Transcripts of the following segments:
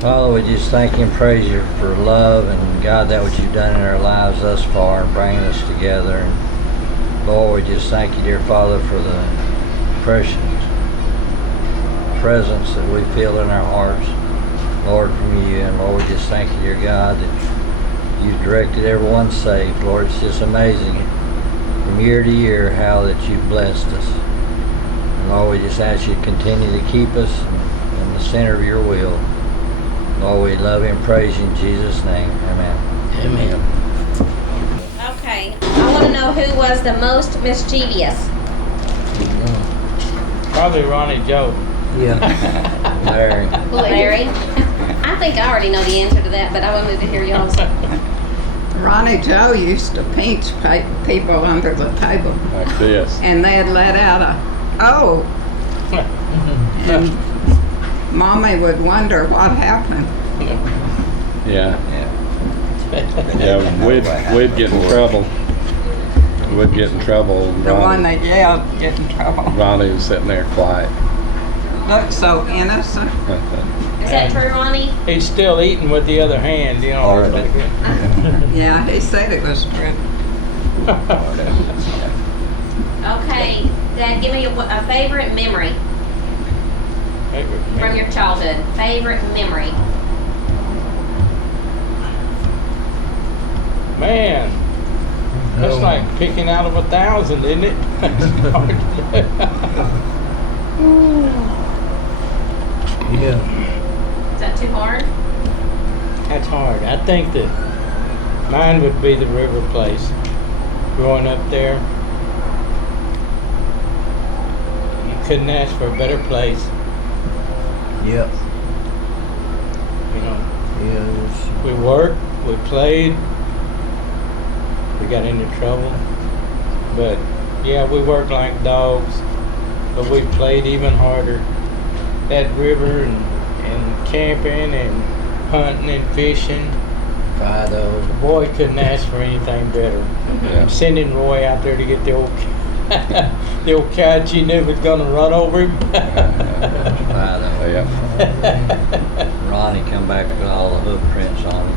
Father, we just thank you and praise you for love and God, that what you've done in our lives thus far and bringing us together. And Lord, we just thank you, dear Father, for the precious presence that we feel in our hearts, Lord, from you. And Lord, we just thank you, dear God, that you've directed everyone saved. Lord, it's just amazing from year to year how that you've blessed us. And Lord, we just ask you to continue to keep us in the center of your will. Lord, we love you and praise you in Jesus' name. Amen. Amen. Okay, I want to know who was the most mischievous. Probably Ronnie Joe. Yeah. Larry. Larry? I think I already know the answer to that, but I wanted to hear y'all's. Ronnie Joe used to pinch people under the table. Like this. And they'd let out a, oh. And Mommy would wonder what happened. Yeah. Yeah, we'd get in trouble. We'd get in trouble. The one that yelled get in trouble. Ronnie was sitting there quiet. Looked so innocent. Is that true, Ronnie? He's still eating with the other hand, you know. Oh, really? Yeah, he said it was true. Okay, Dad, give me a favorite memory from your childhood. Favorite memory. Man, that's like picking out of 1,000, isn't it? Yeah. Is that too hard? That's hard. I think that mine would be the river place. Growing up there, you couldn't ask for a better place. Yep. You know, Yeah. we worked, we played, we got into trouble, but yeah, we worked like dogs, but we played even harder. That river and camping and hunting and fishing. Fido. The boy couldn't ask for anything better. Yeah. Sending Roy out there to get the old the old cat you knew was gonna run over him. Fido. Yeah. Ronnie come back with all the hoof prints on him.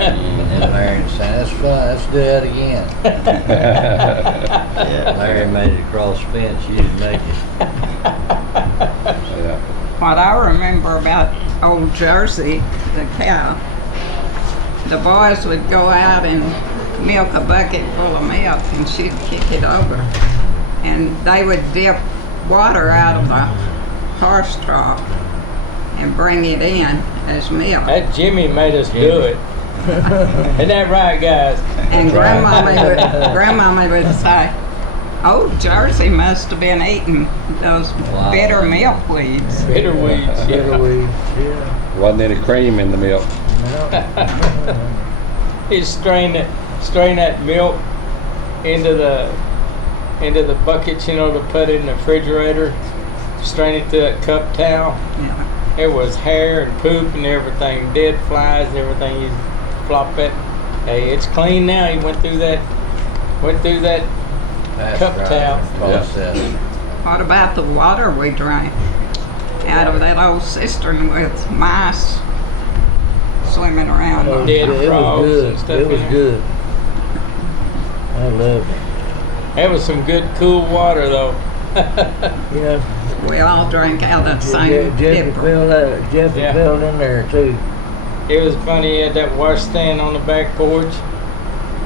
And then Larry said, that's fun, let's do that again. Larry made it across the fence, you didn't make it. Yeah. What I remember about old Jersey, the cow, the boys would go out and milk a bucket full of milk and she'd kick it over. And they would dip water out of the horse trough and bring it in as milk. That Jimmy made us do it. Isn't that right, guys? And Grandmama would say, oh, Jersey must have been eating those Wow. bitter milkweeds. Bitter weeds. Yeah. Wasn't any cream in the milk. He strain that milk into the buckets, you know, to put in the refrigerator. Strain it through that cup towel. Yeah. There was hair and poop and everything, dead flies and everything. You flop it. Hey, it's clean now. He went through that That's cup right. towel. Process. What about the water we drank out of that old cistern with mice swimming around? Oh, Dead it frogs was and good. stuff It was in there. good. I loved it. That was some good cool water though. Yeah. We all drank out of the same Jeffy dipper. Yeah. fell in there too. It was funny, he had that washstand on the back porch.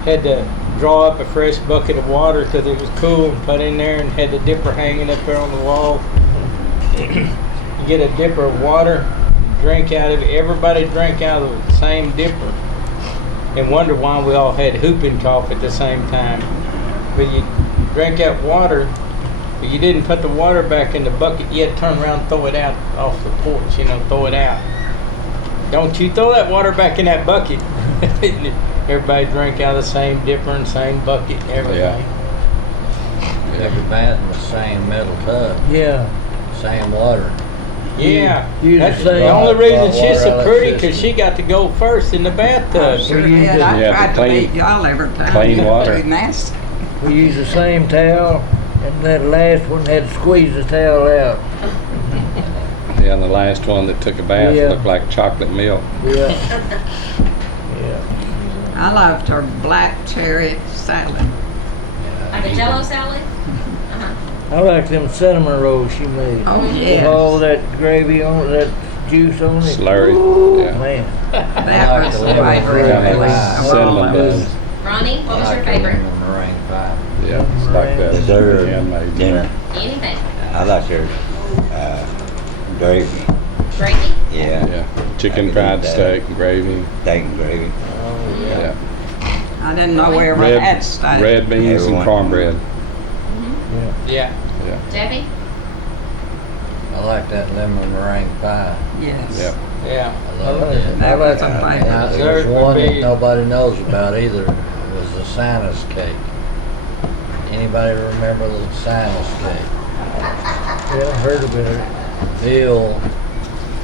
Had to draw up a fresh bucket of water because it was cool and put in there, and had the dipper hanging up there on the wall. You get a dipper of water, drink out of it. Everybody drank out of the same dipper. And wonder why we all had whooping cough at the same time. But you drank that water, but you didn't put the water back in the bucket. You had to turn around and throw it out off the porch, you know, throw it out. Don't you throw that water back in that bucket. Everybody drank out of the same dipper and same bucket and everything. Every bath in the same metal tub, Yeah. same water. Yeah, Use that's the the same only reason she's so water pretty, because electricity. she got to go first in the I bathtub. sure We used did. to- I Yeah, tried to clean- beat y'all every time. clean You water. too nasty. We used the same towel, and that last one had to squeeze the towel out. Yeah. Yeah, and the last one that took a bath Yeah. looked like chocolate milk. Yeah. Yeah. I loved her black cherry salad. Like a Jello salad. I like them cinnamon rolls she made. Oh, With yes. all that gravy on it, that juice on it. Slurry, Ooh, yeah. Man. That was the lemon favorite. meringue Kinda like pie. cinnamon buns. Ronnie, what was I your like favorite? lemon meringue pie. Yeah, it's like that. Dessert, Handmade. dinner. Anything. I like their gravy. Gravy? Yeah, Yeah, chicken I fried could eat that. steak and gravy. steak and gravy. Oh, yeah. Yeah. I didn't know we ever had steak. Red beans and Everyone. cornbread. Yeah. Debbie? I like that lemon meringue pie. Yes. Yep. Yeah. I love like it. it. That was a And favorite. there's Dessert would one be- that nobody knows about either. It was the sinus cake. Anybody remember the sinus cake? Yeah, I heard about it. Bill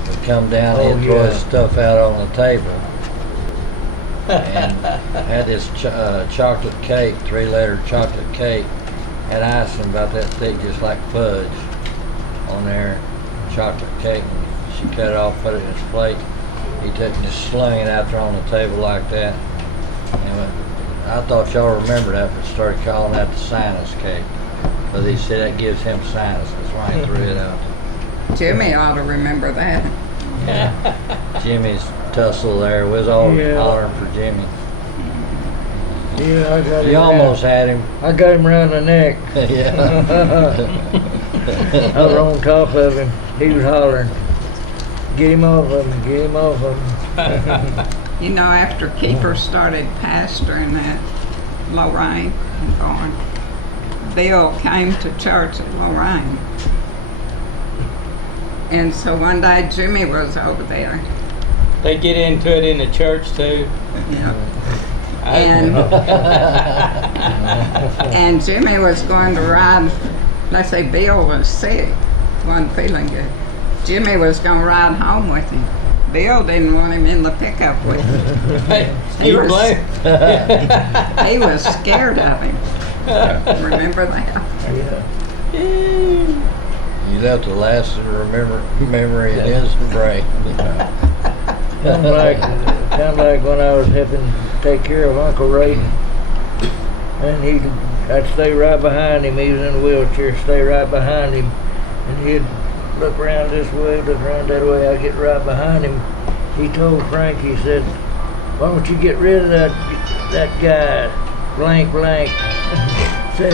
would come down, Oh, he'd throw yeah. his stuff out on the table. And had this chocolate cake, 3-layer chocolate cake, had icing about that thick, just like fudge on there, chocolate cake. And she cut it off, put it in his plate. He took and just slung it out there on the table like that. And I thought y'all remember that, but started calling that the sinus cake. Because he said that gives him sinus. That's why he threw it out. Jimmy ought to remember that. Jimmy's tussle there was all Yeah. hollering for Jimmy. Yeah, I got him. You almost had him. I got him around the neck. Yeah. I was on top of him. He was hollering, "Get him off of him! Get him off of him!" You know, after Keeper started pastoring at Lorraine and going, Bill came to church at Lorraine. And so one day Jimmy was over there. They get into it in the church too. Yeah. And and Jimmy was going to ride. Let's say Bill was sick, wasn't feeling good. Jimmy was going to ride home with him. Bill didn't want him in the pickup with him. He You was- blame. He was scared of him. Remember that? Yeah. You left a lasting memory in his brain. Kind of like when I was helping take care of Uncle Ray, and I'd stay right behind him. He was in a wheelchair, stay right behind him, and he'd look around this way, look around that way. I'd get right behind him. He told Frank, he said, "Why don't you get rid of that guy, blank blank?" said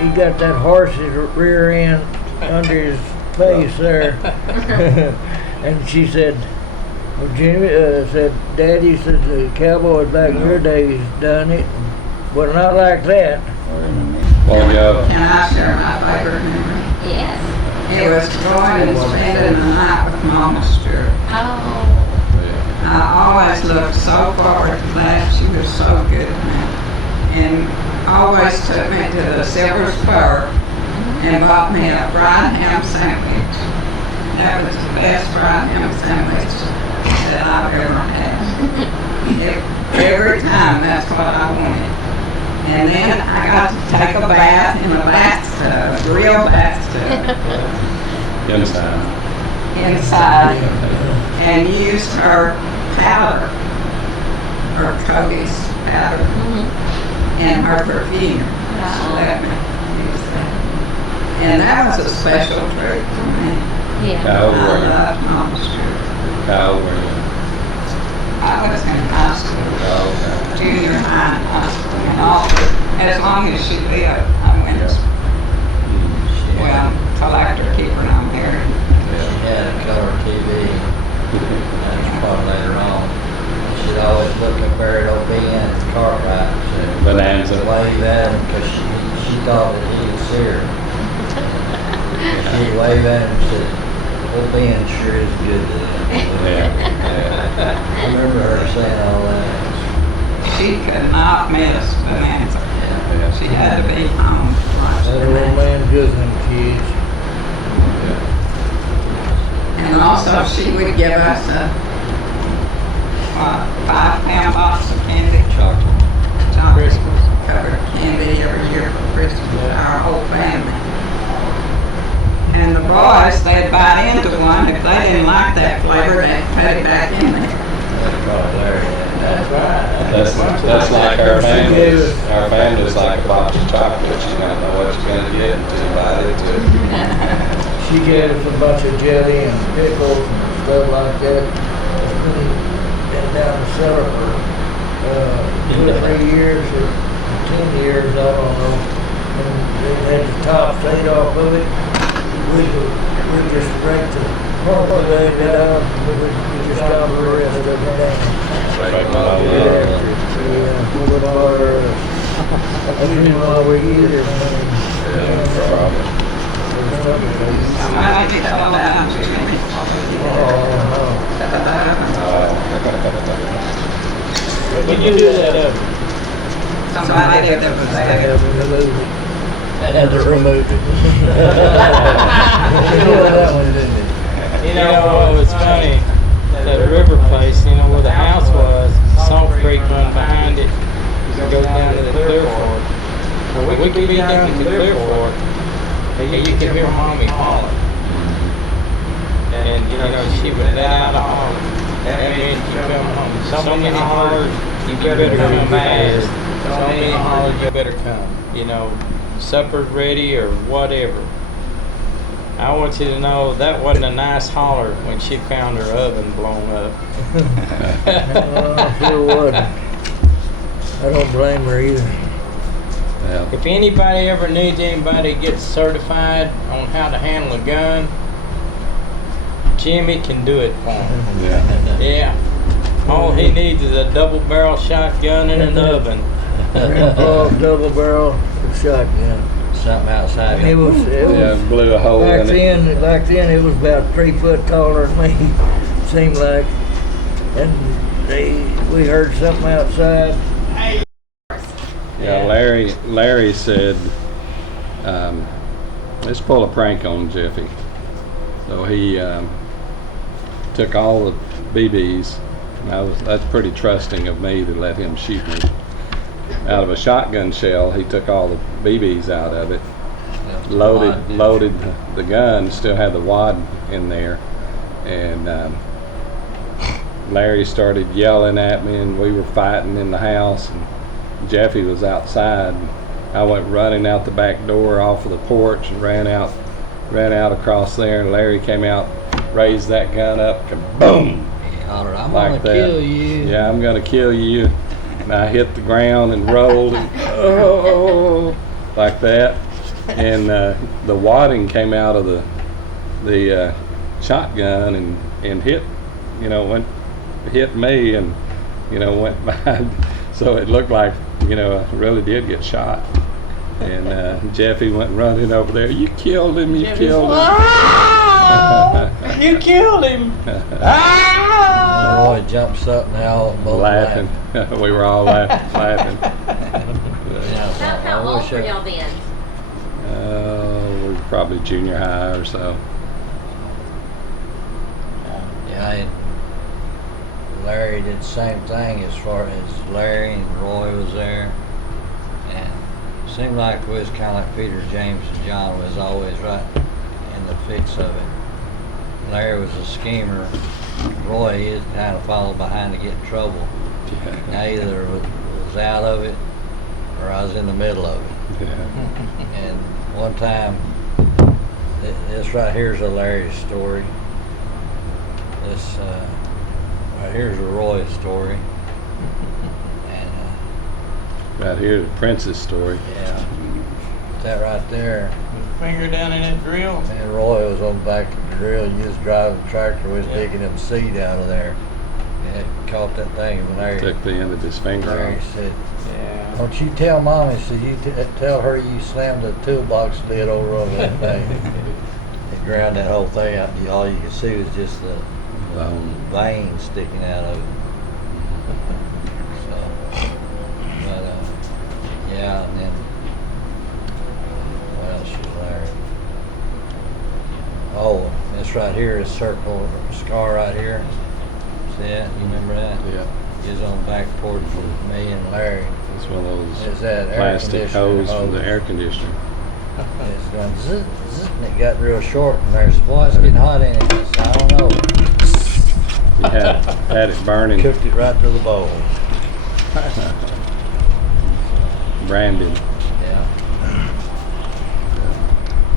he got that horse's rear end under his face there. And she said, well, Jimmy said, Daddy said the cowboys back in your days done it, but not like that. Well, yeah, Can I share my favorite memory? Yes. It was going and spending the night with Mama Stewart. Oh. I always looked so forward to that. She was so good at me. And always took me to the Silver Spur and bought me a fried ham sandwich. That was the best fried ham sandwich that I've ever had. Every time, that's what I wanted. And then I got to take a bath in a bathtub, a real bathtub, inside, and used her powder, her Cody's powder, and her perfume. She let me use that. And that was a special treat for me. Yeah. How old I were you? loved Mama Stewart. How old were you? I was in high school, Oh, okay. junior high, and high school, and all, as long as she lived, I went to school. Well, till after Keeper and I married. She had a color TV. That was probably later on. She'd always look at Barrett O'Brien and Cartwright and said, Bonanza. wave at him because she thought that he was here. She'd wave at him and said, O'Brien sure is good to them. Yeah. I remember her saying all that. She could not miss Bonanza. Yeah. She had to be home to watch That old Bonanza. man good them kids. And also, she would give us a 5-pound box of candy, Chocolate. chocolate covered candy every year for Christmas, our whole family. And the boys, if they didn't like that flavor, they'd put it back in there. That's right. That's like our family. Our family's like a box of chocolates. You don't know what you're gonna get until you bite into it. She gave us a bunch of jelly and pickles and stuff like that. It's been down the cellar for 2 or 3 years or 10 years, I don't know. And they had the top fade off of it. We just break the part of it down. We just got the rest of it down. Right, well, Yeah, pull it all the rest. That's the reason why we eat it. probably. Somebody did all that to me. When you do that, Somebody that was there. I had to remove it. you know, it's funny, that river place, you know, where the house was, Salt Creek run behind it, you go down to the Clear Fork. Well, we could be down in the Clear Fork, and you could hear Mommy holler. And, you know, she would let out a holler. That means you come home. So many hollers, you better come fast. So many hollers, you better come. You know, supper's ready or whatever. I want you to know that wasn't a nice holler when she found her oven blown up. I sure wasn't. I don't blame her either. Yeah. If anybody ever needs anybody to get certified on how to handle a gun, Jimmy can do it for him. Yeah. Yeah. All he needs is a double barrel shotgun and an oven. Grandpa's double barrel shotgun. Something outside. It was Yeah, blew a hole back in it. then it was about 3 foot taller than me, seemed like. And we heard something outside. Yeah, Larry said, let's pull a prank on Jeffy. So he took all the BBs. And that's pretty trusting of me to let him shoot me. Out of a shotgun shell, he took all the BBs out of it, loaded the gun, still had the wad in there, and Larry started yelling at me, and we were fighting in the house, and Jeffy was outside. I went running out the back door off of the porch and ran out across there, and Larry came out, raised that gun up, kaboom! He hollered, I'm Like gonna that. kill you. Yeah, I'm gonna kill you. And I hit the ground and rolled, and oh, like that. And the wadding came out of the shotgun and hit, hit me and, went behind. So it looked like, I really did get shot. And Jeffy went running over there. You killed him. You killed him. Oh, you killed him. Roy jumps up now, both Laughing. We were all laughing. How old were y'all then? We were probably junior high or so. Yeah, Larry did the same thing as far as Larry and Roy was there. And it seemed like it was kind of like Peter, James, and John was always right in the fix of it. Larry was a schemer. Roy, he kind of followed behind to get in trouble. Yeah. I either was out of it or I was in the middle of it. Yeah. And one time, this right here is a Larry story. This right here's a Roy story. And Right here's the Prince's story. yeah, that right there. Finger down in that drill. And Roy was on the back of the drill. You was driving the tractor. We was Yeah. digging them seed out of there. And it caught that thing. And Larry, Took the end of his finger Larry off. said, Yeah. "Don't you tell Mommy?" So you tell her you slammed the toolbox lid over that thing. It ground that whole thing out. All you could see was just the veins sticking out of it. So, but yeah, and then what else was Larry? Oh, this right here is circle scar right here. See that? You remember that? Yeah. He was on the back porch with me and Larry. It's one of Is those that air plastic conditioner hose from the air conditioner. It's going zzz, zzz, and it got real short. And Larry said, "Boy, it's getting hot in it." I said, "I don't No, You had it burning, cooked it right to the bowl. branded. Yeah.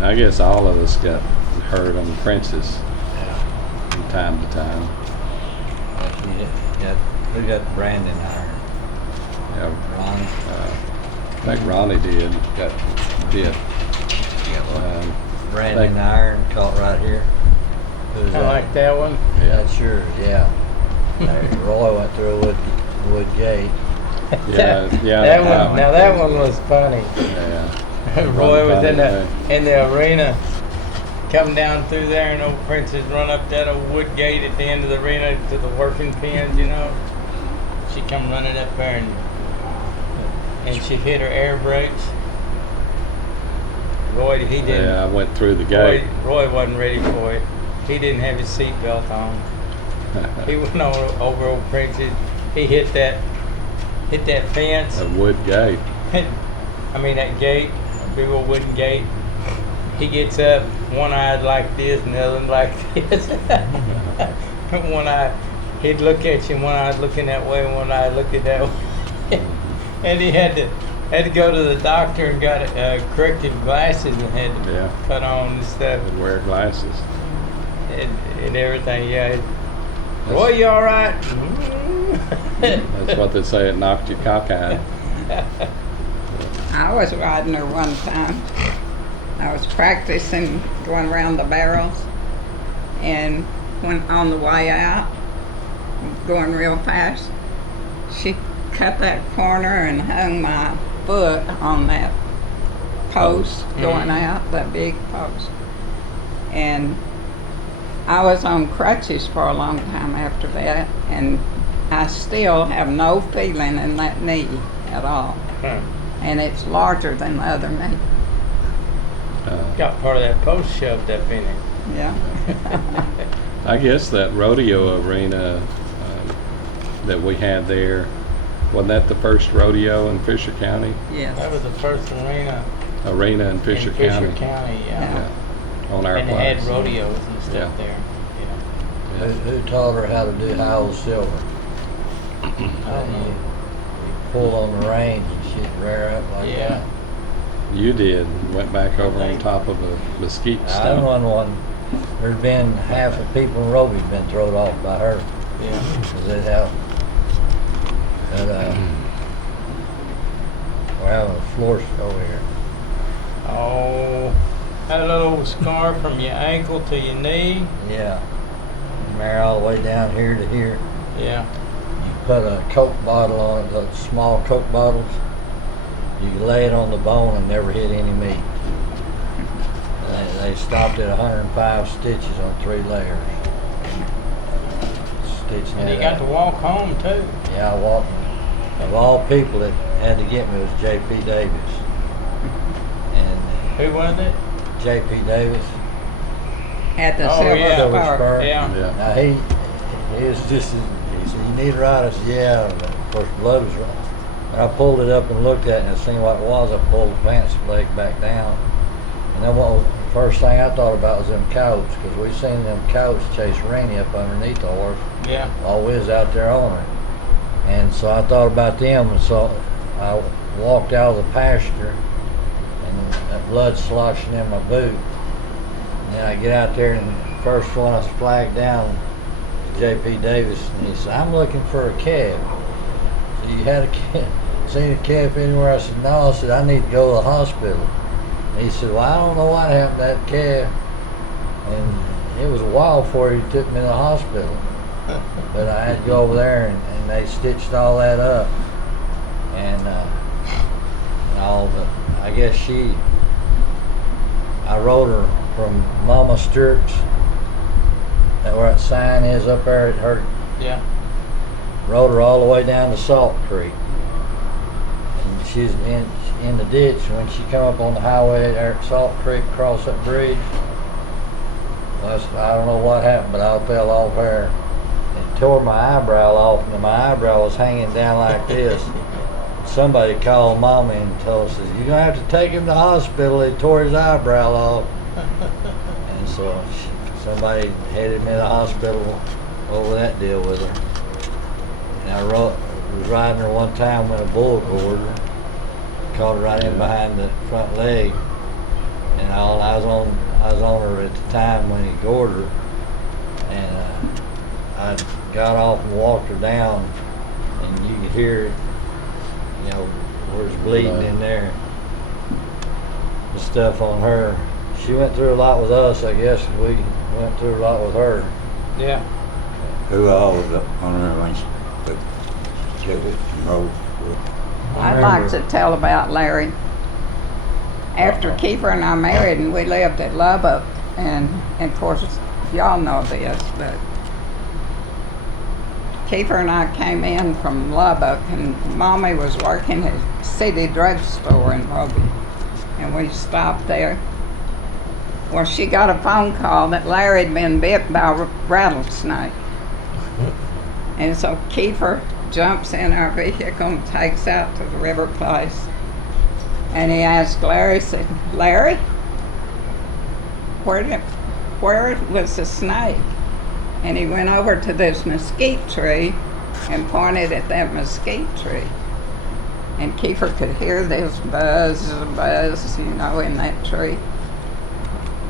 I guess all of us got hurt on Princess Yeah. from time to time. Who got Brandon iron? Yeah, Ron? I think Ronnie did. Did. Brandon iron caught right here. Who's I like that one. Yeah. That's yours, yeah. Roy went through a wood gate. Yeah, yeah. That one. Now that one was funny. Yeah. Roy was in Funny, the arena, come down through there, and old Princess run up that old wood gate at the end of the arena to the working pins, you know. She come running up there and she hit her air brakes. Roy, he didn't. Yeah, I went through the gate. Roy wasn't ready for it. He didn't have his seatbelt on. He went over old Princess. He hit that fence. A wood gate. I mean that gate, a big old wooden gate. He gets up, one eye like this, and the other one like this. One eye, he'd look at you, and one eye looking that way, and one eye looking that way. And he had to go to the doctor and got corrective glasses and had to Yeah. put on and stuff Would wear glasses. and everything. Yeah. Roy, you all right? That's what they say. It knocked you cockeyed. I was riding her one time. I was practicing going around the barrels, and when on the way out, going real fast, she cut that corner and hung my foot on that post going out, that big post. And I was on crutches for a long time after that, and I still have no feeling in that knee at all. And it's larger than the other knee. Got part of that post shoved up in it. Yeah. I guess that rodeo arena that we had there, wasn't that the first rodeo in Fisher County? Yes. That was the first Arena in Fisher in County. Fisher County, yeah. Yeah. On our And they had place. rodeos and stuff Yeah. there. Yeah. Who taught her how to do high old silver? I don't know. You pull on the reins and she'd rear up like Yeah. that. You did. Went back over on top of a mesquite I stump. won one. There's been half the people in Roby's been thrown off by her. Yeah. Cause they'd have, we're having a floor show here. Oh, that little scar from your ankle to your knee. Yeah. From there all the way down here to here. Yeah. You put a Coke bottle on it, those small Coke bottles. You can lay it on the bone and never hit any meat. They stopped at 105 stitches on 3 layers. Stitching And it you got up. to walk home too. Yeah, I walked. Of all people that had to get me was J.P. Davis. And Who was it? J.P. Davis. Had the Oh, silver yeah. Silver spur. spur. Yeah. Yeah. Now he was just, he said, you need to ride. I said, yeah. And of course, blood was running. And I pulled it up and looked at it and I seen what it was. I pulled the pants leg back down. And then the first thing I thought about was them coats, because we seen them coats chase Rainey up underneath the horse Yeah. while we was out there on her. And so I thought about them, and so I walked out of the pasture and that blood sloshing in my boot. And then I get out there and the first one I flagged down J.P. Davis, and he said, I'm looking for a calf. So you had a calf, seen a calf anywhere? I said, no. I said, I need to go to the hospital. And he said, well, I don't know what happened to that calf. And it was a while before he took me to the hospital. But I had to go over there and they stitched all that up. And all the, I guess I rode her from Mama Stewart's, where that sign is up there at her, Yeah. rode her all the way down to Salt Creek. And she's in the ditch. When she come up on the highway there at Salt Creek, across that bridge, I don't know what happened, but I fell off there. It tore my eyebrow off, and my eyebrow was hanging down like this. Somebody called Mommy and told us, you're going to have to take him to the hospital. They tore his eyebrow off. And so somebody headed me to the hospital over that deal with her. And I was riding her one time when a bull gored her. Caught her right in behind the front leg. And I was on her at the time when he gored her. And I got off and walked her down, and you could hear, where it's bleeding in there. The stuff on her. She went through a lot with us, I guess. We went through a lot with her. Yeah. Who all was on her when she rode? I'd like to tell about Larry. After Kiefer and I married, and we lived at Lubbock, and of course, y'all know this, but Kiefer and I came in from Lubbock, and Mommy was working at City Drugstore in Roby, and we stopped there. Well, she got a phone call that Larry had been bit by a rattlesnake. And so Kiefer jumps in our vehicle and takes out to the river place. And he asked Larry, said, Larry, where was the snake? And he went over to this mesquite tree and pointed at that mesquite tree. And Kiefer could hear this buzz, in that tree.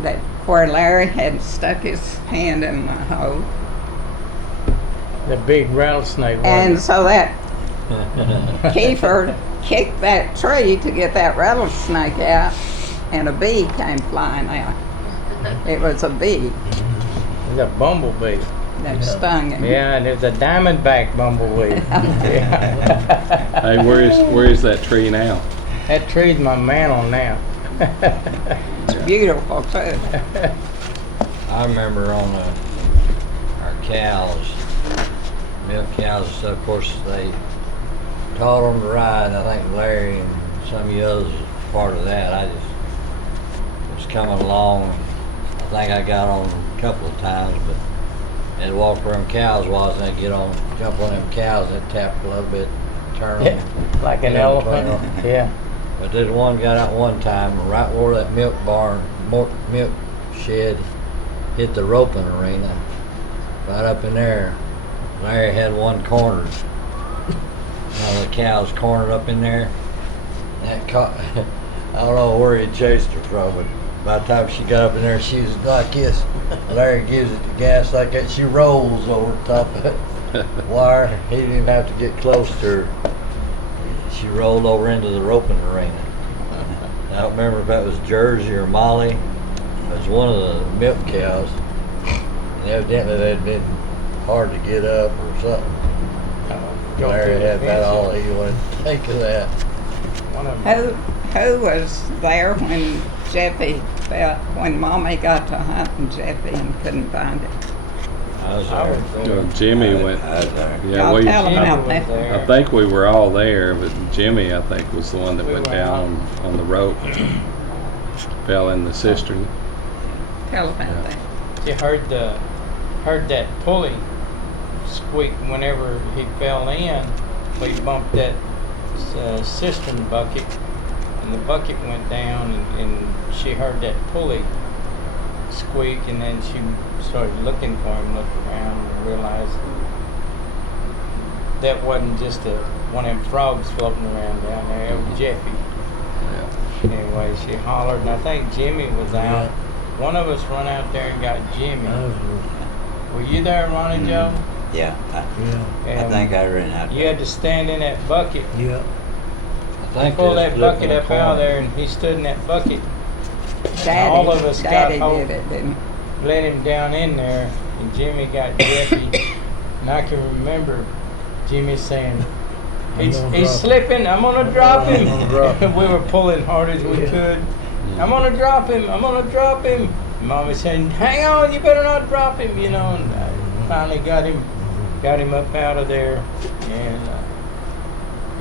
That where Larry had stuck his hand in the hole. The big rattlesnake. And so that Kiefer kicked that tree to get that rattlesnake out, and a bee came flying out. It was a bee It was a bumblebee. that stung him. Yeah, and it was a diamondback bumblebee. Yeah. Hey, where is that tree now? That tree's my mantle now. It's beautiful too. I remember on our cows, milk cows and stuff, of course, they taught them to ride, and I think Larry and some of the others was part of that. I just was coming along. I think I got on a couple of times, but I'd walk where them cows was, and I'd jump on them cows, and tap a little bit, turn them. Like an in elephant. between 'em. Yeah. But this one got out one time, right where that milk shed hit the roping arena, right up in there. Larry had one cornered. One of the cows cornered up in there. That I don't know where he chased her from, but by the time she got up in there, she was like this. Larry gives it the gas like that. She rolls over the top of that wire. He didn't even have to get close to her. She rolled over into the roping arena. I don't remember if that was Jersey or Molly. It was one of the milk cows. And evidently they'd been hard to get up or something. Larry had that all he wanted to think of that. Who was there when when Mommy got to hunting Jeffy and couldn't find it? I was there. Jimmy went. I was there. Yeah, Y'all tell him about that. I think we were all there, but Jimmy, I think, was the one that went down on the rope, fell in the cistern. Tell about that. You heard that pulley squeak whenever he fell in. We bumped that cistern bucket, and the bucket went down, and she heard that pulley squeak, and then she started looking for him, looked around, and realized that wasn't just one of them frogs floating around down there. It was Jeffy. Yeah. Anyway, she hollered, and I think Jimmy was out. One of us run out there and got Jimmy. Were you there, Ronnie Joe? Yeah, I And think I ran out you there. had to stand in that bucket. Yeah. I think Pull they that split bucket my up out corner. there, and he stood in that bucket. Daddy, all of us got Daddy hold- did it, didn't he? Let him down in there, and Jimmy got Jeffy. And I can remember Jimmy saying, he's slipping, I'm gonna drop him. And we were pulling hard as we could. I'm gonna drop him, I'm gonna drop him. Mommy saying, hang on, you better not drop him, and I finally got him up out of there,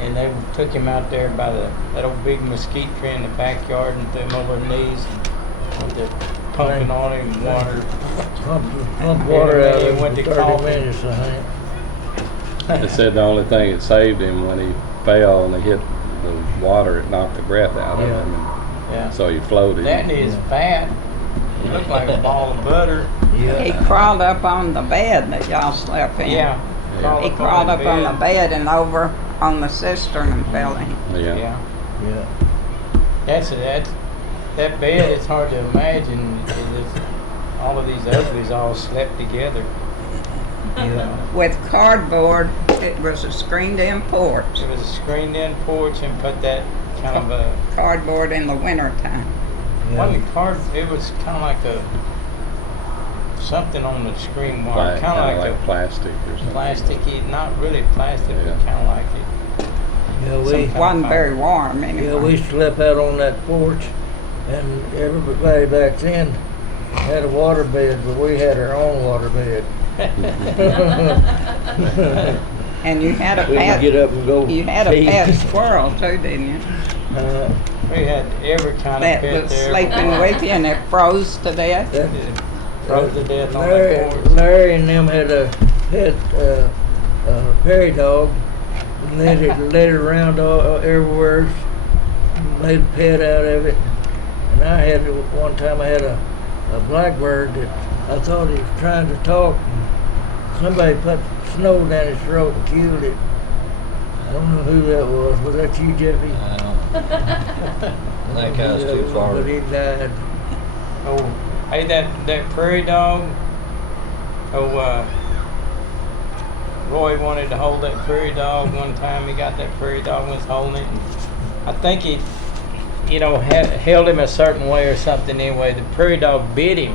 and they took him out there by that old big mesquite tree in the backyard and threw him over his knees and they're pumping on him water. Pump water out He of went him to for 30 coffee. minutes, I think. They said the only thing that saved him when he fell and he hit the water, it knocked the breath out of him. Yeah. So he floated. That is fat. He looked like a ball of butter. Yeah. He crawled up on the bed that y'all slept in. Yeah. He crawled up on the bed and over on the cistern and fell in. Yeah. Yeah. Yeah. That bed, it's hard to imagine. All of these uglies all slept together. Yeah. With cardboard, it was a screened-in porch. It was a screened-in porch and put that kind of a Cardboard in the wintertime. wasn't it was kind of like a something on the screen wire, Kind of like a plastic or something. plasticky, not really plastic, Yeah. but kind of like it. Yeah, we, Some- Wasn't very warm anyway. yeah, we slept out on that porch, and everybody back then had a water bed, but we had our own water bed. And you had a We would get pet. up and go. You had a pee. pet squirrel too, didn't you? We had every kind That of pet was there. sleeping with you and it froze to death. That- Froze to death on Larry, that porch. Larry and them had a prairie dog, and let it around everywhere, made a pet out of it. And I had one time I had a blackbird that I thought he was trying to talk. Somebody put snow down his throat and killed it. I don't know who that was. Was that you, Jeffy? I think I was too far. But he died. Oh, hey, that prairie dog. Roy wanted to hold that prairie dog one time. He got that prairie dog and was holding it. I think he, held him a certain way or something anyway. The prairie dog bit him.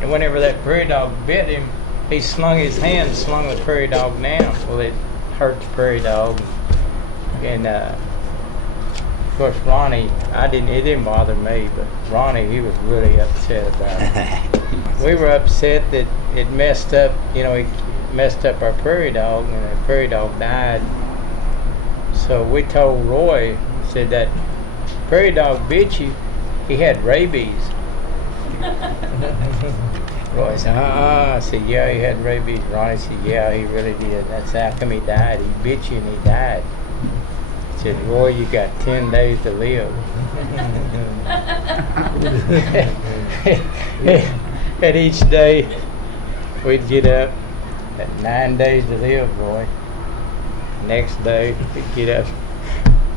And whenever that prairie dog bit him, he slung his hand, slung the prairie dog down. Well, it hurt the prairie dog. And, of course, Ronnie, it didn't bother me, but Ronnie, he was really upset about it. We were upset that it messed up, he messed up our prairie dog, and the prairie dog died. So we told Roy, said that prairie dog bit you, he had rabies. Roy said, I said, yeah, he had rabies. Ronnie said, yeah, he really did. That's how come he died. He bit you and he died. I said, Roy, you got 10 days to live. And each day we'd get up at 9 days to live, Roy. Next day we'd get up,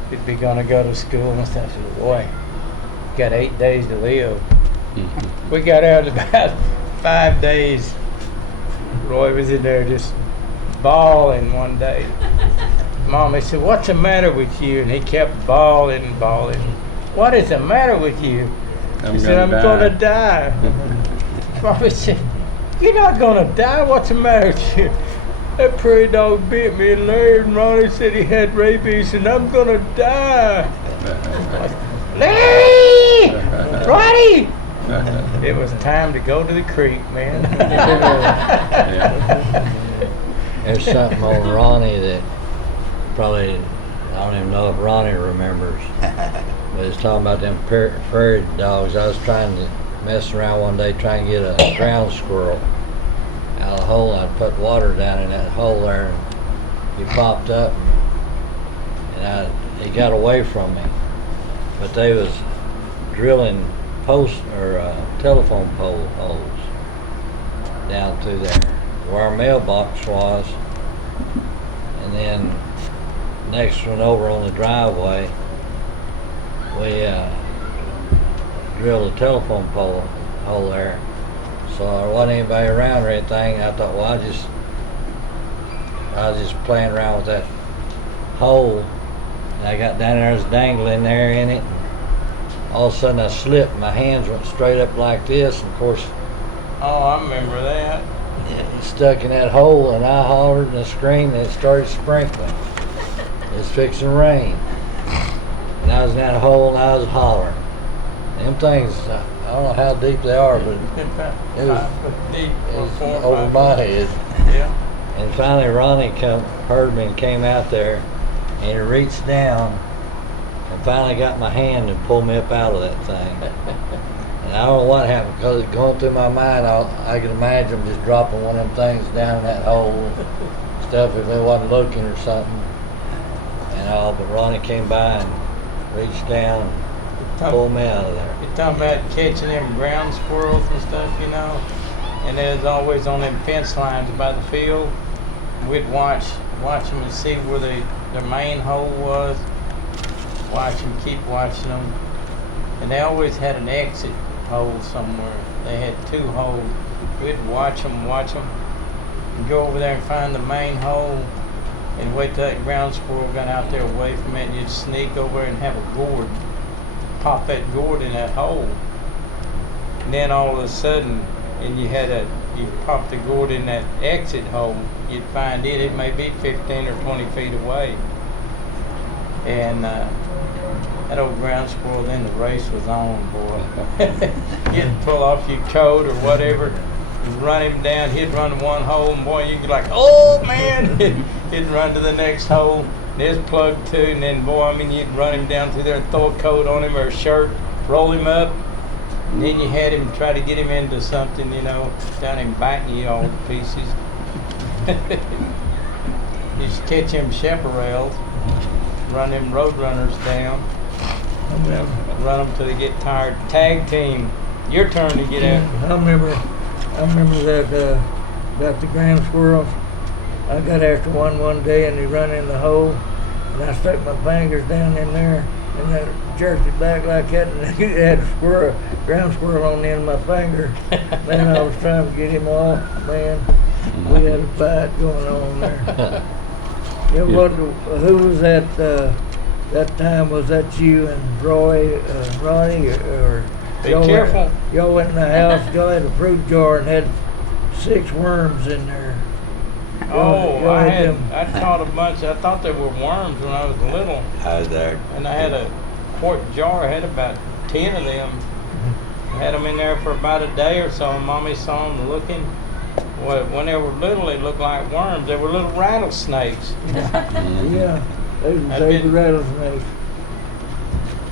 we'd be gonna go to school and stuff. I said, Roy, got 8 days to live. We got out about 5 days. Roy was in there just bawling one day. Mommy said, what's the matter with you? And he kept bawling and bawling. What is the matter with you? He said, I'm gonna die. Mommy said, you're not gonna die? What's the matter with you? That prairie dog bit me, and Larry and Ronnie said he had rabies, and I'm gonna die. Larry! Ronnie! It was time to go to the creek, man. There's something on Ronnie that probably, I don't even know if Ronnie remembers, but it's talking about them prairie dogs. I was trying to mess around one day trying to get a ground squirrel out of the hole. I put water down in that hole there, and he popped up, and he got away from me. But they was drilling post or telephone pole holes down through there where our mailbox was, and then next one over on the driveway we drilled a telephone pole hole there, so there wasn't anybody around or anything. I thought, well, I was just playing around with that hole, and I got down there, I was dangling there in it. All of a sudden I slipped, my hands went straight up like this, and of course Oh, I remember that. it stuck in that hole, and I hollered and I screamed, and it started sprinkling. It was fixing to rain, and I was in that hole and I was hollering. Them things, I don't know how deep they are, but It was- 5 foot deep, it or was 4 or over 5 my foot. head. Yeah. And finally Ronnie heard me and came out there, and he reached down and finally got my hand and pulled me up out of that thing. And I don't know what happened, because it's going through my mind, I can imagine just dropping one of them things down in that hole, stuff if they wasn't looking or something. And all, but Ronnie came by and reached down and pulled me out of there. You're talking about catching them ground squirrels and stuff, and they was always on them fence lines by the field. We'd watch them and see where their main hole was. Watch them, keep watching them, and they always had an exit hole somewhere. They had 2 holes. We'd watch them, and go over there and find the main hole, and wait till that ground squirrel got out there away from it, and you'd sneak over and have a gourd, pop that gourd in that hole. And then all of a sudden, and you pop the gourd in that exit hole, you'd find it may be 15 or 20 feet away. And that old ground squirrel, then the race was on, boy. You'd pull off your coat or whatever, and run him down. He'd run to one hole, and boy, you'd be like, oh man! He'd run to the next hole, and there's plug 2, and then boy, I mean, you'd run him down through there and throw a coat on him or a shirt, roll him up, and then you had him try to get him into something, down him biting you all to pieces. You just catch him chaparrals, run them road runners down, run them till they get tired. Tag team, your turn to get out. I remember that about the ground squirrels. I got after one day and he run in the hole, and I stuck my fingers down in there and I jerked it back like that, and he had a ground squirrel on the end of my finger. Man, I was trying to get him off. Man, we had a fight going on there. Yeah, who was that? That time, was that you and Ronnie, or Be careful. Y'all went in the house. Y'all had a fruit jar and had 6 worms in there. Oh, I them. caught a bunch. I thought they were worms when I was little, I was there. and I had a quart jar. I had about 10 of them. I had them in there for about a day or so, and Mommy saw them looking. Well, when they were little, they looked like worms. They were little rattlesnakes. Yeah, they I were did- rattlesnakes.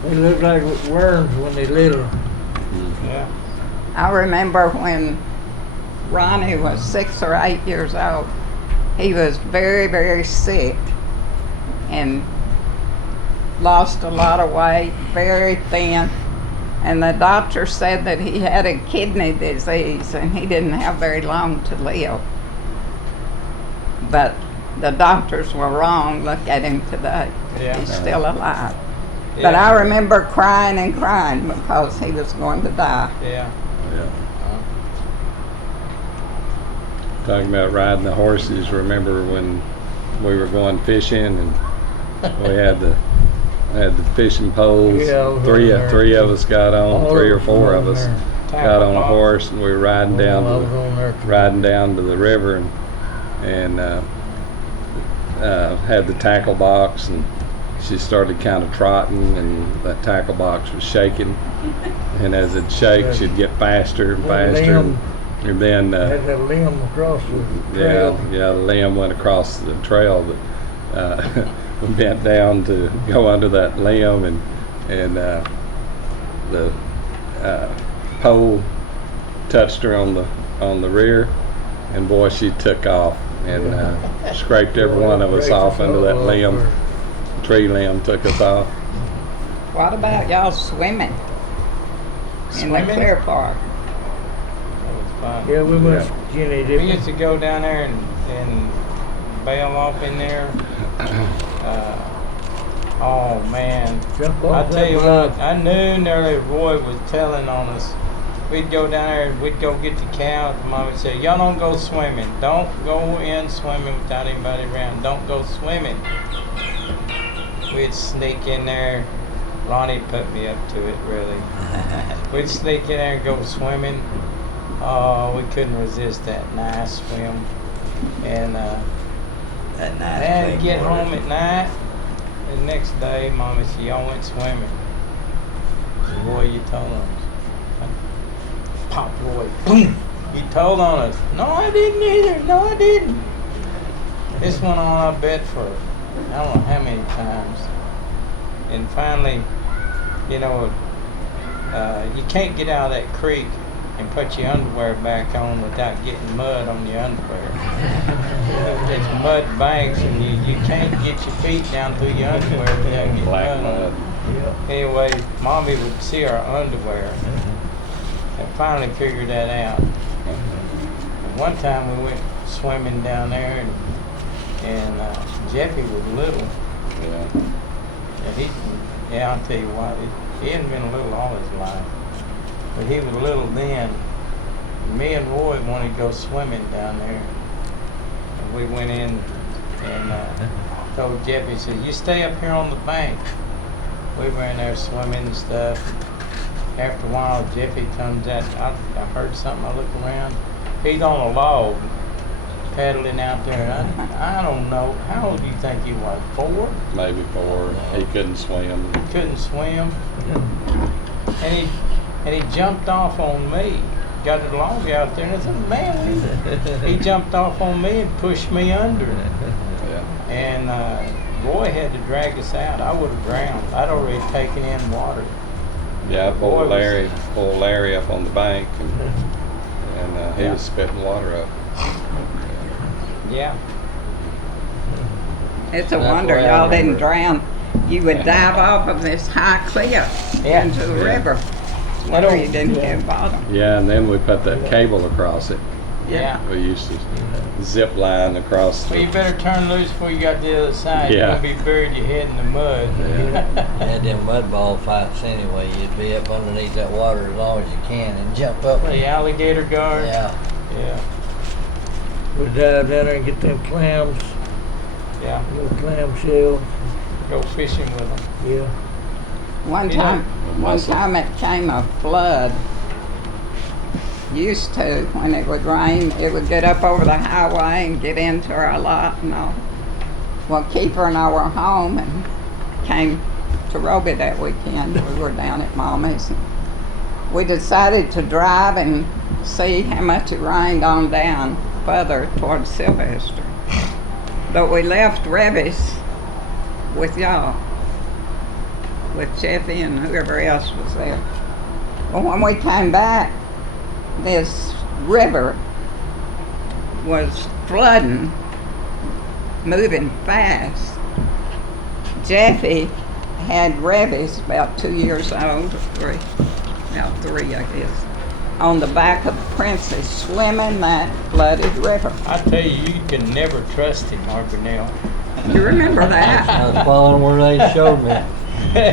They look like worms when they're little. Yeah. I remember when Ronnie was 6 or 8 years old, he was very, very sick and lost a lot of weight, very thin. And the doctor said that he had a kidney disease and he didn't have very long to live. But the doctors were wrong. Look at him today. Yeah. He's still alive. But I remember crying and crying because he was going to die. Yeah. Yeah. Talking about riding the horses, remember when we were going fishing and we had the fishing poles. Yeah, three there. of us got on, All 3 or of 4 them of us there. got on a horse, and we were riding down I was on there. riding down to the river, and had the tackle box, and she started kind of trotting, and that tackle box was shaking, and as it shakes, she'd get faster and faster, and then Had that limb across the trail. the limb went across the trail, but we bent down to go under that limb, and the pole touched her on the rear, and boy, she took off and scraped every one of us off into that limb. Tree limb took us off. What about y'all swimming in the Swimming? Clear Park? That was fun. Yeah, we went skinny We dipping. used to go down there and bail off in there. Oh man, Jump I off tell that you log. what, I knew Nellie Roy was telling on us. We'd go down there and we'd go get the cow. And Mom would say, "Y'all don't go swimming. Don't go in swimming without anybody around. Don't go swimming." We'd sneak in there. Ronnie put me up to it, really. We'd sneak in there and go swimming. Oh, we couldn't resist that nice swim. And That nice then clean get water. home at night. The next day, Mama said, "Y'all went swimming." I said, "Boy, you told on us." Pop Roy, boom! You told on us. No, I didn't either. No, I didn't. This went on, I bet, for I don't know how many times. And finally, you know, you can't get out of that creek and put your underwear back on without getting mud on your underwear. It's mud banks, and you can't get your feet down through your underwear without getting Black mud on mud. it. Anyway, Mommy would see our underwear and finally figured that out. one time we went swimming down there, and Jeffy was little. Yeah. And yeah, I'll tell you what, he hadn't been little all his life, but he was little then. Me and Roy wanted to go swimming down there, and we went in and told Jeffy, said, "You stay up here on the bank." We were in there swimming and stuff. After a while, Jeffy comes out. I heard something. I look around. He's on a log, paddling out there. And I don't know. How old do you think he was? 4? Maybe 4. He couldn't swim. He couldn't swim, and he jumped off on me. Got the log out there, and I said, "Man!" He jumped off on me and pushed me under. Yeah. And Roy had to drag us out. I would have drowned. I'd already taken in water. Yeah, I Boy, pulled Larry up on the bank, and he Yeah. was spitting water up. Yeah. It's a That's wonder the way I y'all didn't remember. drown. You would dive off of this high cliff Yeah. into the Yeah. river. I don't- You didn't yeah. get bottom. Yeah, and then we put that cable across it. Yeah. We used to zip line across. Well, you better turn loose before you got to the other side. Yeah. You're going to be buried your head in the mud. Had them mud ball fights anyway. You'd be up underneath that water as long as you can and jump up. The alligator guard. Yeah. Yeah. We dive down there and get them clams, Yeah. little clam shells. Go fishing with them. Yeah. One You know, time it came a flood. Used to, when it would rain, it would get up over the highway and get into our lot and all. Well, Keeper and I were home and came to Roby that weekend. We were down at Mommy's. We decided to drive and see how much it rained on down further towards Sylvester. But we left Revis with y'all, with Jeffy and whoever else was there. Well, when we came back, this river was flooding, moving fast. Jeffy had Revis, about 2 years old, or 3, about 3, I guess, on the back of Princess, swimming that flooded river. I tell you, you can never trust him, Arbonell. You remember that? I was following where they showed me.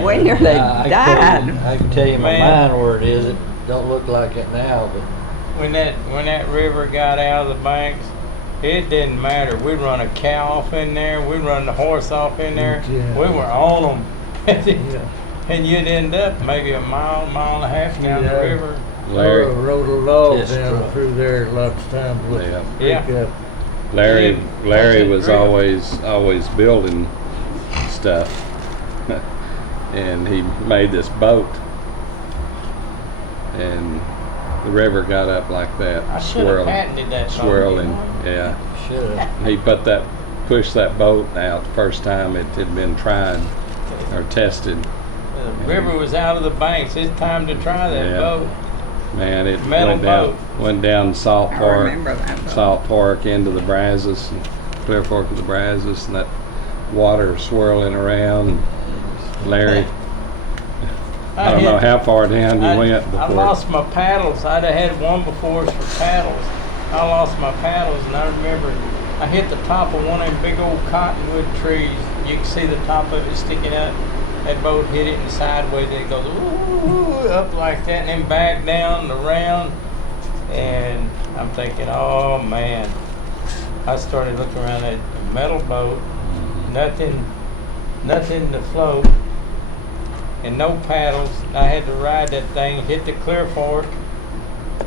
We nearly I can tell you- died. I can tell you my Man. mind where it is. It don't look like it now, but When that river got out of the banks, it didn't matter. We'd run a cow off in there. We'd run the horse off in there. Yeah. We were on them. Yeah. And you'd end up maybe a mile and a half down Yeah. the river. Larry, Rode a log Yes, down truck. through there lots of times with Yeah. Yeah. pick up. Larry Yeah. was always building stuff, and he made this boat, and the river got up like that, I should have swirling, patented that. boat, swirling. you know? Yeah, should have. he pushed that boat out the first time it had been tried or tested. The river was out of the banks. It's time to try that Yeah. boat. Man, it Metal went down Salt I Park, remember that boat. Salt Park into the Brazos, and Clear Fork of the Brazos, and that water swirling around. And Larry, I don't know how far down you went I before. lost my paddles. I'd have had one before for paddles. I lost my paddles, and I remember I hit the top of one of them big old cottonwood trees. You can see the top of it sticking up. That boat hit it and sideways, and it goes ooh, up like that, and then back down and around. And I'm thinking, oh man. I started looking around that metal boat, nothing to float, and no paddles. I had to ride that thing, hit the Clear Fork,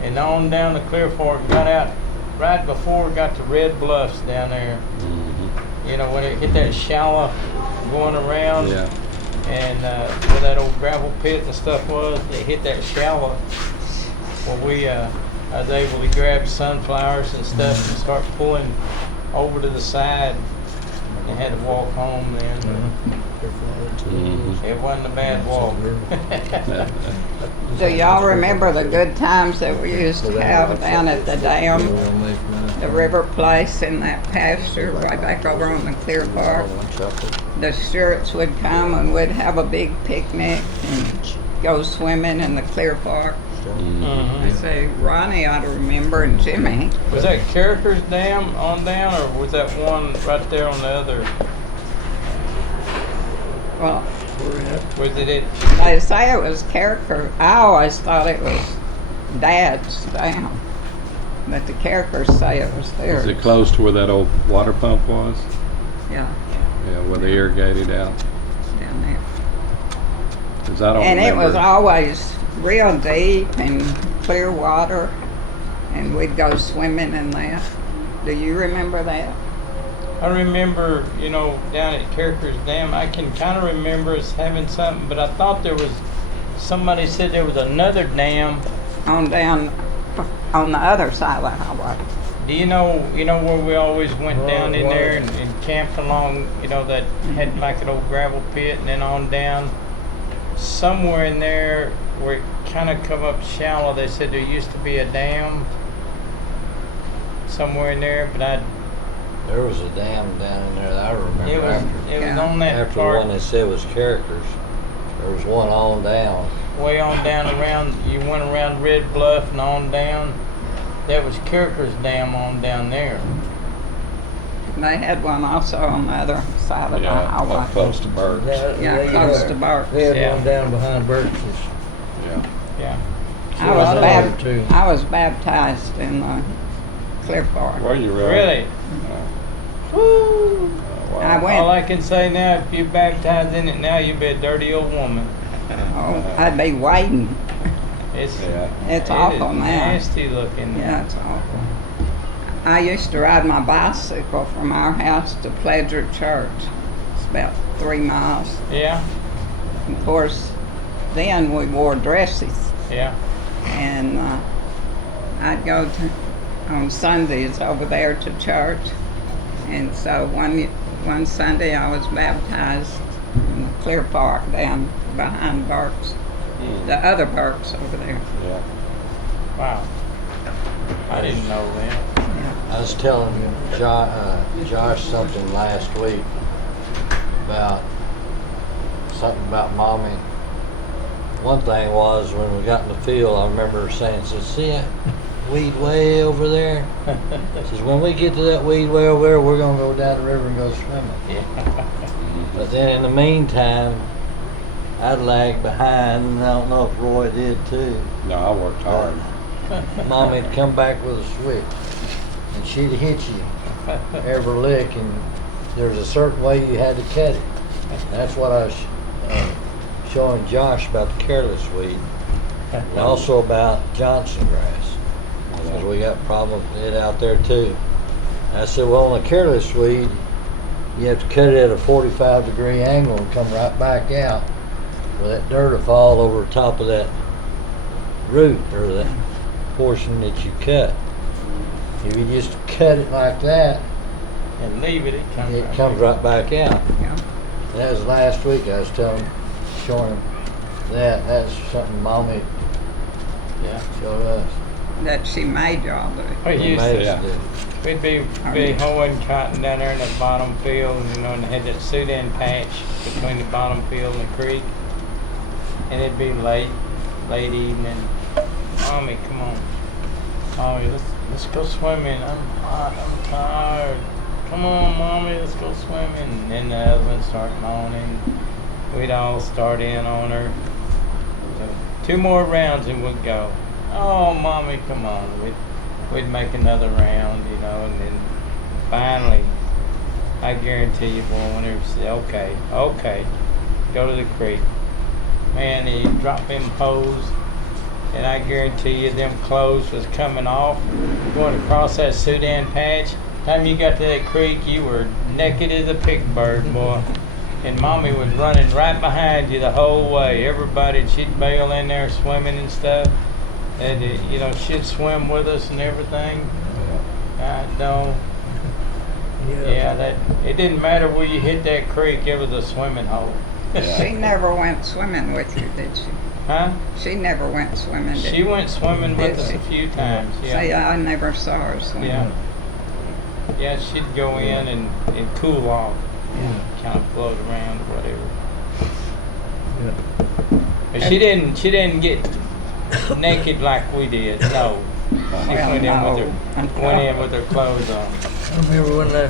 and on down the Clear Fork, got out right before it got to Red Bluffs down there. Mhm. You know, when it hit that shallow going around, Yeah. and where that old gravel pit and stuff was, it hit that shallow. Well, I was able to grab sunflowers and stuff and start pulling over to the side. And had to walk home then. Mhm. It wasn't a bad walk. Do y'all remember the good times that we used to have down at the dam, the river place in that pasture right back over on the Clear Park? The Stewarts would come and we'd have a big picnic and go swimming in the Clear Park. stuff. Mhm. See, Ronnie ought to remember, and Jimmy. Was that Carricker's Dam on down, or was that one right there on the other? Well, Was it? they say it was Carricker. I always thought it was Dad's dam, but the Carrickers say it was theirs. Is it close to where that old water pump was? Yeah, Yeah, where they irrigated out. down there. 'Cause I don't And it was remember. always real deep and clear water, and we'd go swimming in that. Do you remember that? I remember, down at Carricker's Dam, I can kind of remember us having something, but I thought there was, somebody said there was another dam. On down on the other side of the highway. Do you know where we always went Right, down in there right. and camped along, that had like an old gravel pit, and then on down, somewhere in there where it kind of come up shallow, they said there used to be a dam somewhere in there, but There was a dam down in there that I remember it was Yeah. on that after the part. one they said was Carrickers. There was one on down. Way on down around, you went around Red Bluff and on down. That was Carricker's Dam on down there. And they had one also on the other side of the Yeah, highway. up close to Burke's. Yeah, close to Burke's. They had Yeah. one down behind Burke's. Yeah. Yeah. I was, Another bap- too. I was baptized in the Clear Park. Were you really? Really? Oh, wow. I went. All I can say now, if you baptized in it now, you'd be a dirty old woman. Oh, I'd be waiting. It's Yeah. It's it awful is now. nasty looking. Yeah, it's awful. I used to ride my bicycle from our house to Pledger Church. It's about 3 miles. Yeah. Of course, then we wore dresses, Yeah. and I'd go on Sundays over there to church. And so one Sunday I was baptized in the Clear Park down behind Burke's, Mm. the other Burke's over there. Yeah. Wow. I didn't know that. I was telling Josh something last week about mommy. One thing was when we got in the field, I remember her saying, "See that weed way over there?" Says, "When we get to that weed way over there, we're gonna go down the river and go swimming." But then in the meantime, I'd lag behind, and I don't know if Roy did too. No, I worked hard. Mommy'd come back with a switch, and she'd hit you every lick, and there's a certain way you had to cut it. That's what I was showing Josh about the careless weed, and also about Johnson grass, because we got problems with it out there too. And I said, well, on the careless weed, you have to cut it at a 45-degree angle and come right back out, where that dirt will fall over the top of that root or that portion that you cut. If you just cut it like that, And leave it, it comes right back out. Yeah. And that was last week. I was showing him that. That's something Mommy Yeah. showed us. That she made y'all do. We used to. Made us do. We'd be hoeing cotton down there in that bottom field, and they had that Sudan patch between the bottom field and the creek. And it'd be late evening. Mommy, come on. Mommy, let's go swimming. I'm hot, I'm tired. Come on, Mommy, let's go swimming. And then the other one start moaning. We'd all start in on her. So 2 more rounds and we'd go. Oh, Mommy, come on. We'd make another round, and then finally, I guarantee you, boy, whenever you say, okay, go to the creek. Man, you drop them poles, and I guarantee you them clothes was coming off, going across that Sudan patch. Time you got to that creek, you were naked as a pickbird, boy. And Mommy was running right behind you the whole way. Everybody, she'd bail in there swimming and stuff. And, she'd swim with us and everything. I know. Yeah, it didn't matter where you hit that creek, it was a swimming hole. She never went swimming with you, did she? Huh? She never went swimming, did She went swimming with Did us she? a few times, See, yeah. I never saw her swim. Yeah. Yeah, she'd go in and cool off. Kind of float around or whatever. But she didn't get naked like we did. No. She went in with her clothes on. I remember when I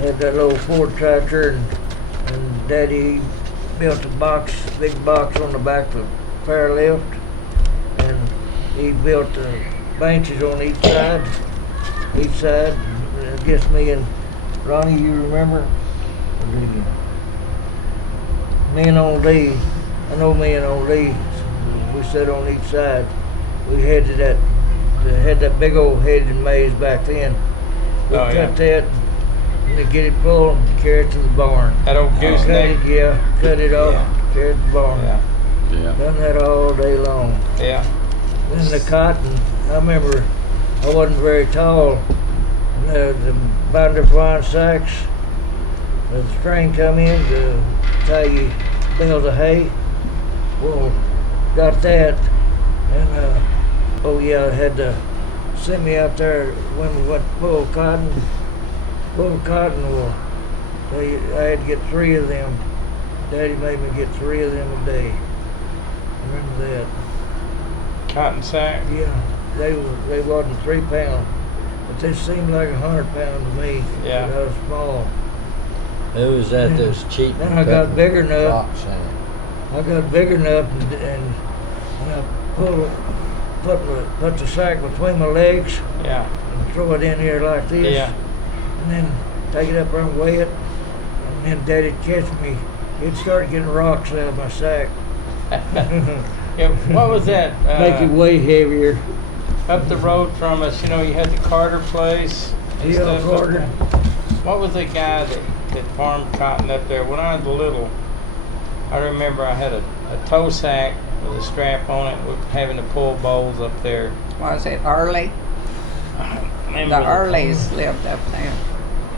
had that little Ford tractor and Daddy built a box, big box on the back of the power lift, and he built benches on each side. I guess me and Ronnie, you remember? Or did you? Me and old Lee, I know me and old Lee, we sat on each side. We had that big old hedging maze back then. We cut that and to get it full and carry it to the barn. That old gooseneck? Cut it off, carry it to the barn. Yeah. Done that all day long. Yeah. Then the cotton, I remember I wasn't very tall. And the binder twine sacks, the string come in to tie you bales of hay. Well, got that, and I had to send me out there when we went to pull cotton. Well, I had to get 3 of them. Daddy made me get 3 of them a day. Remember that? Cotton sack? Yeah, they wasn't 3 pound, but they seemed like 100 pound to me. Yeah. I was small. Who was that that was cheating? Then I got bigger enough. Rocks in it. I got big enough and I put the sack between my legs Yeah. and throw it in here like this. Yeah. And then take it up there and weigh it. And then Daddy'd catch me. He'd start getting rocks out of my sack. Yeah, what was that? Make it way heavier. Up the road from us, you had the Carter place. And Yeah, stuff up Carter. there. What was the guy that farmed cotton up there? When I was little, I remember I had a tow sack with a strap on it, with having to pull bowls up there. Was it Early? The Earlys lived up there.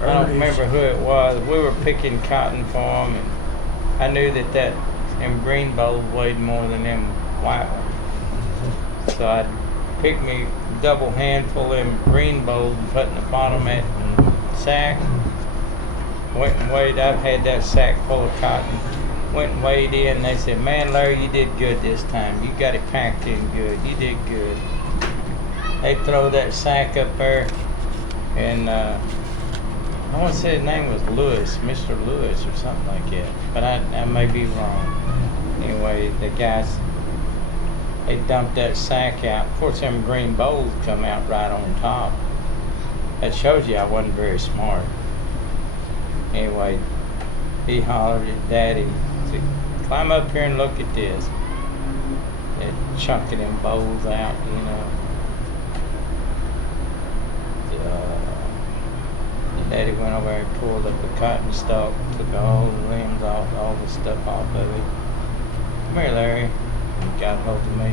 I don't remember who it was. We were picking cotton for them, and I knew that them green bowls weighed more than them white ones. So I'd pick me double handful of them green bowls and put in the bottom of that sack. Went and weighed. I've had that sack full of cotton. Went and weighed in. They said, "Man, Larry, you did good this time. You got it packed in good. You did good." They throw that sack up there, and I want to say his name was Lewis, Mr. Lewis or something like that, but I may be wrong. Anyway, the guys, they dumped that sack out. Of course, them green bowls come out right on top. That shows you I wasn't very smart. Anyway, he hollered at Daddy, said, "Climb up here and look at this." They're chunking them bowls out, Daddy went over and pulled up the cotton stalk, took all the limbs off, all the stuff off of it. "Come here, Larry." He got hold of me.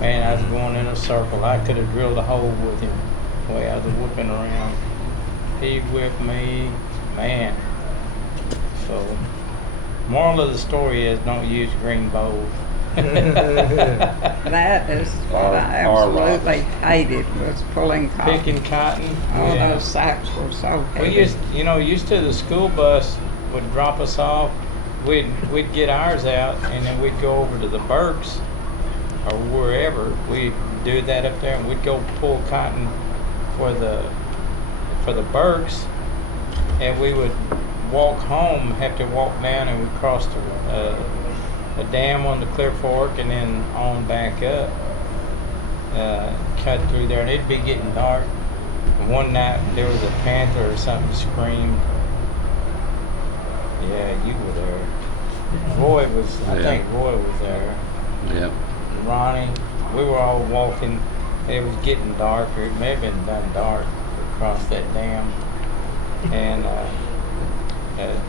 Man, I was going in a circle. I could have drilled a hole with him the way I was whipping around. He whipped me, man. So, moral of the story is don't use green bowls. That is what I absolutely hated, was pulling cotton. Picking cotton. All Yeah. those sacks were so heavy. We used to the school bus would drop us off. We'd get ours out, and then we'd go over to the Burks or wherever. We'd do that up there, and we'd go pull cotton for the Burks, and we would walk home. Have to walk down, and we'd cross the dam on the Clear Fork, and then on back up. Cut through there, and it'd be getting dark. And one night there was a panther or something screamed. Yeah, you were there. Roy was, I think Roy was there. Yep. Ronnie, we were all walking. It was getting darker. It may have been done dark across that dam. And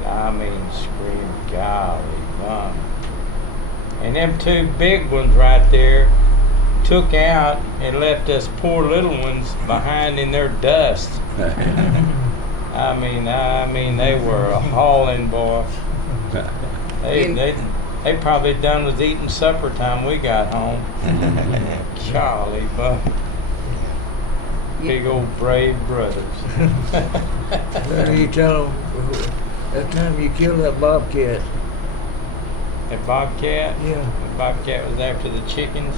I mean, scream, golly, mom. And them 2 big ones right there took out and left us poor little ones behind in their dust. I mean, they were a hauling, boy. They probably done was eating supper time we got home. Golly, but big old brave brothers. Then you tell them that time you killed that bobcat. That bobcat? Yeah. bobcat was after the chickens.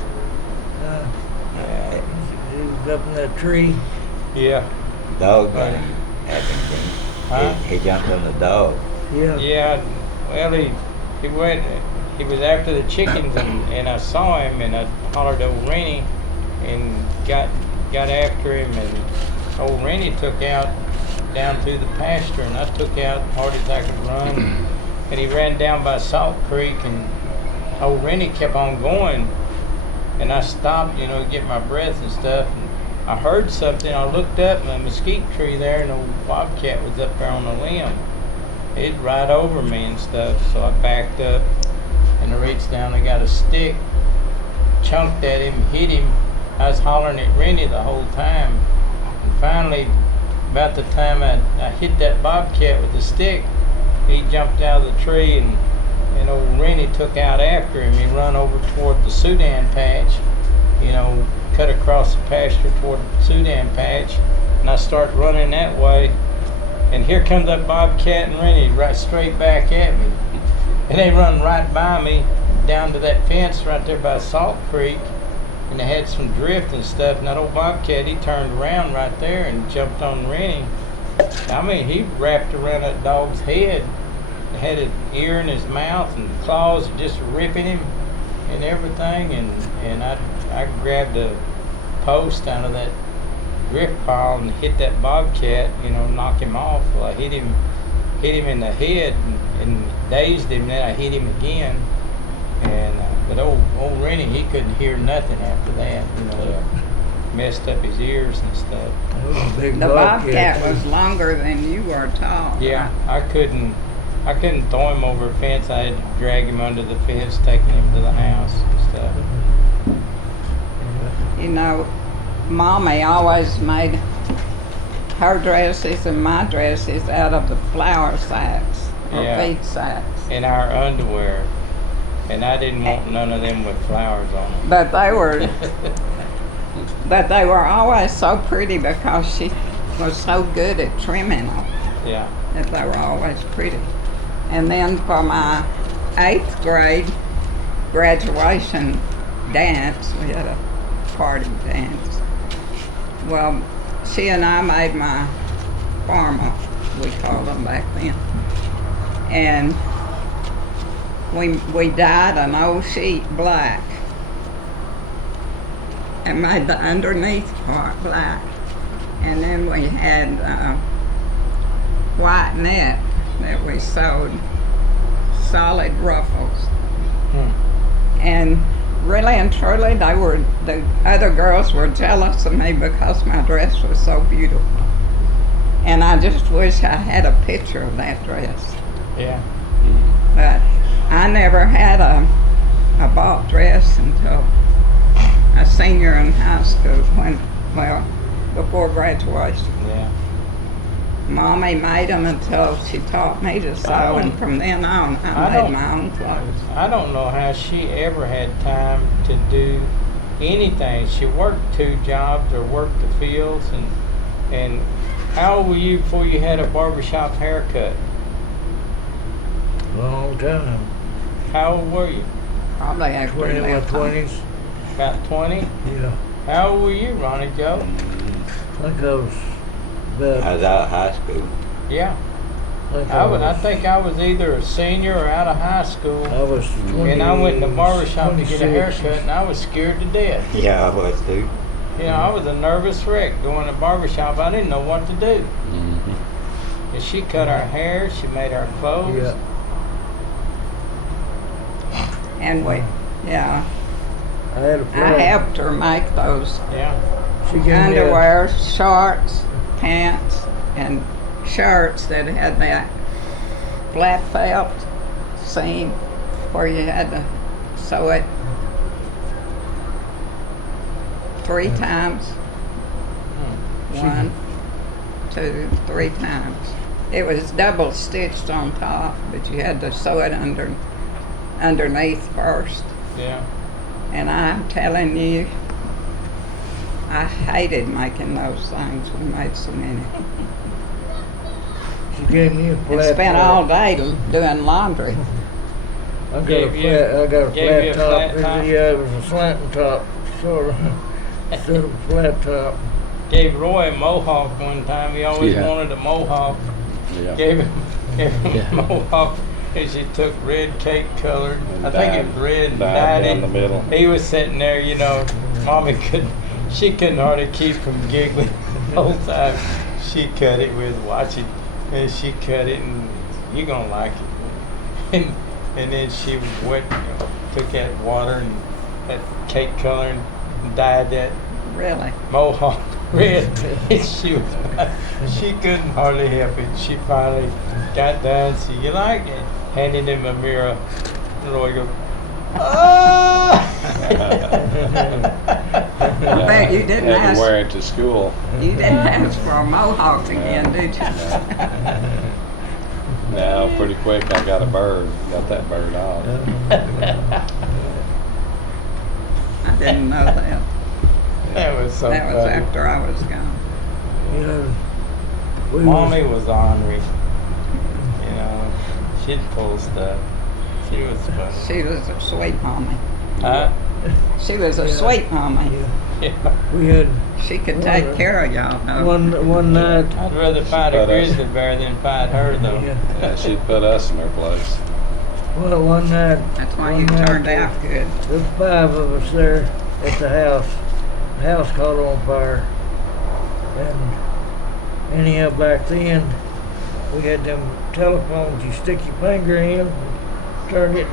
Uh, Yeah. he was up in that tree. Yeah. Dog Right. happened. Huh? He jumped on the dog. Yeah. Yeah. Well, he went. He was after the chickens, and I saw him, and I hollered to old Rennie, and got after him, and old Rennie took out down through the pasture, and I took out hard as I could run, and he ran down by Salt Creek, and old Rennie kept on going, and I stopped, you know, to get my breath and stuff, and I heard something. I looked up, and a mesquite tree there, and old bobcat was up there on the limb. It'd right over me and stuff, so I backed up, and I reached down and got a stick, chunked at him, hit him. I was hollering at Rennie the whole time. And finally, about the time I hit that bobcat with the stick, he jumped out of the tree, and old Rennie took out after him. He run over toward the Sudan patch, you know, cut across the pasture toward the Sudan patch, and I start running that way. And here comes that bobcat and Rennie right straight back at me. And they run right by me down to that fence right there by Salt Creek. And they had some drift and stuff. And that old bobcat, he turned around right there and jumped on Rennie. I mean, he wrapped around that dog's head. Had his ear in his mouth and claws just ripping him and everything. And I grabbed a post out of that drift pile and hit that bobcat, you know, knock him off. Well, I hit him in the head and dazed him. Then I hit him again, and but old Rennie, he couldn't hear nothing after that. You know, messed up his ears and stuff. That was a big The bobcat too. was longer than you were tall. Yeah, I couldn't throw him over a fence. I had to drag him under the fence, taking him to the house and stuff. You know, Mommy always made her dresses and my dresses out of the flour sacks or Yeah. feed sacks. In our underwear, and I didn't want none of them with flowers on them. But they were always so pretty because she was so good at trimming them Yeah. that they were always pretty. And then for my 8th grade graduation dance, we had a party dance. Well, she and I made my farmer, we called them back then. And we dyed an old sheet black and made the underneath part black. And then we had white net that we sewed solid ruffles. And really and truly, the other girls were jealous of me because my dress was so beautiful. And I just wish I had a picture of that dress. Yeah. But I never had a bought dress until a senior in high school before graduation. Yeah. Mommy made them until she taught me to sew, and from then on, I made my own clothes. I don't know how she ever had time to do anything. She worked 2 jobs or worked the fields. And how old were you before you had a barbershop haircut? Long time. How old were you? Probably after 20 in my left home. 20s. About 20? Yeah. How old were you, Ronnie Joe? I think I was about. I was out of high school. Yeah. I I think I was either a senior or out of high school. I was 20. And I went to the barbershop to get a 26. haircut, and I was scared to death. Yeah, I was too. You know, I was a nervous wreck going to the barbershop. I didn't know what to do. And she cut our hair, she made our clothes. Yeah. And I had a I friend. helped her make those Yeah. She gave me a- underwear, shorts, pants, and shirts that had that flat felt seam where you had to sew it 3 times. 1, 2, 3 times. It was double stitched on top, but you had to sew it underneath first. Yeah. And I'm telling you, I hated making those things. We made so many. She gave me a And flat. spent all day doing laundry. I got Gave you- I got a gave you flat a top. flat top? Yeah, it was a slanting top, sort of, instead of a flat top. Gave Roy a mohawk one time. He always Yeah. wanted a mohawk. Yeah. Gave him a mohawk, and she took red cake colored. And I think it dyed- was red and dyed dyed down it. the middle. He was sitting there, you know. Mommy couldn't hardly keep from giggling the whole time. She cut it with watch it, and she cut it, and you gonna like it. And then she took that water and that cake color and dyed that Really? mohawk red. And she couldn't hardly help it. She finally got done. So you like it? Handed him a mirror. And Roy goes, "Ah!" I bet you didn't Had to ask. wear it to school. You didn't ask for a mohawk again, did you? No, pretty quick I got a bird. Got that bird off. I didn't know that. That was so That was funny. after I was gone. You know, we Mommy was ornery. You know, she'd pull stuff. She was funny. She was a sweet mommy. Huh? She was a Yeah. sweet mommy. Yeah, Yeah. we had She could take care of y'all. No. one night. I'd rather fight a But, grizzly bear than fight her, though. Yeah. Yeah, she'd put us in our place. Well, one night. That's why one you night turned out good. There was 5 of us there at the house. The house caught on fire. And anyhow, back then, we had them telephones. You stick your finger in, turn it.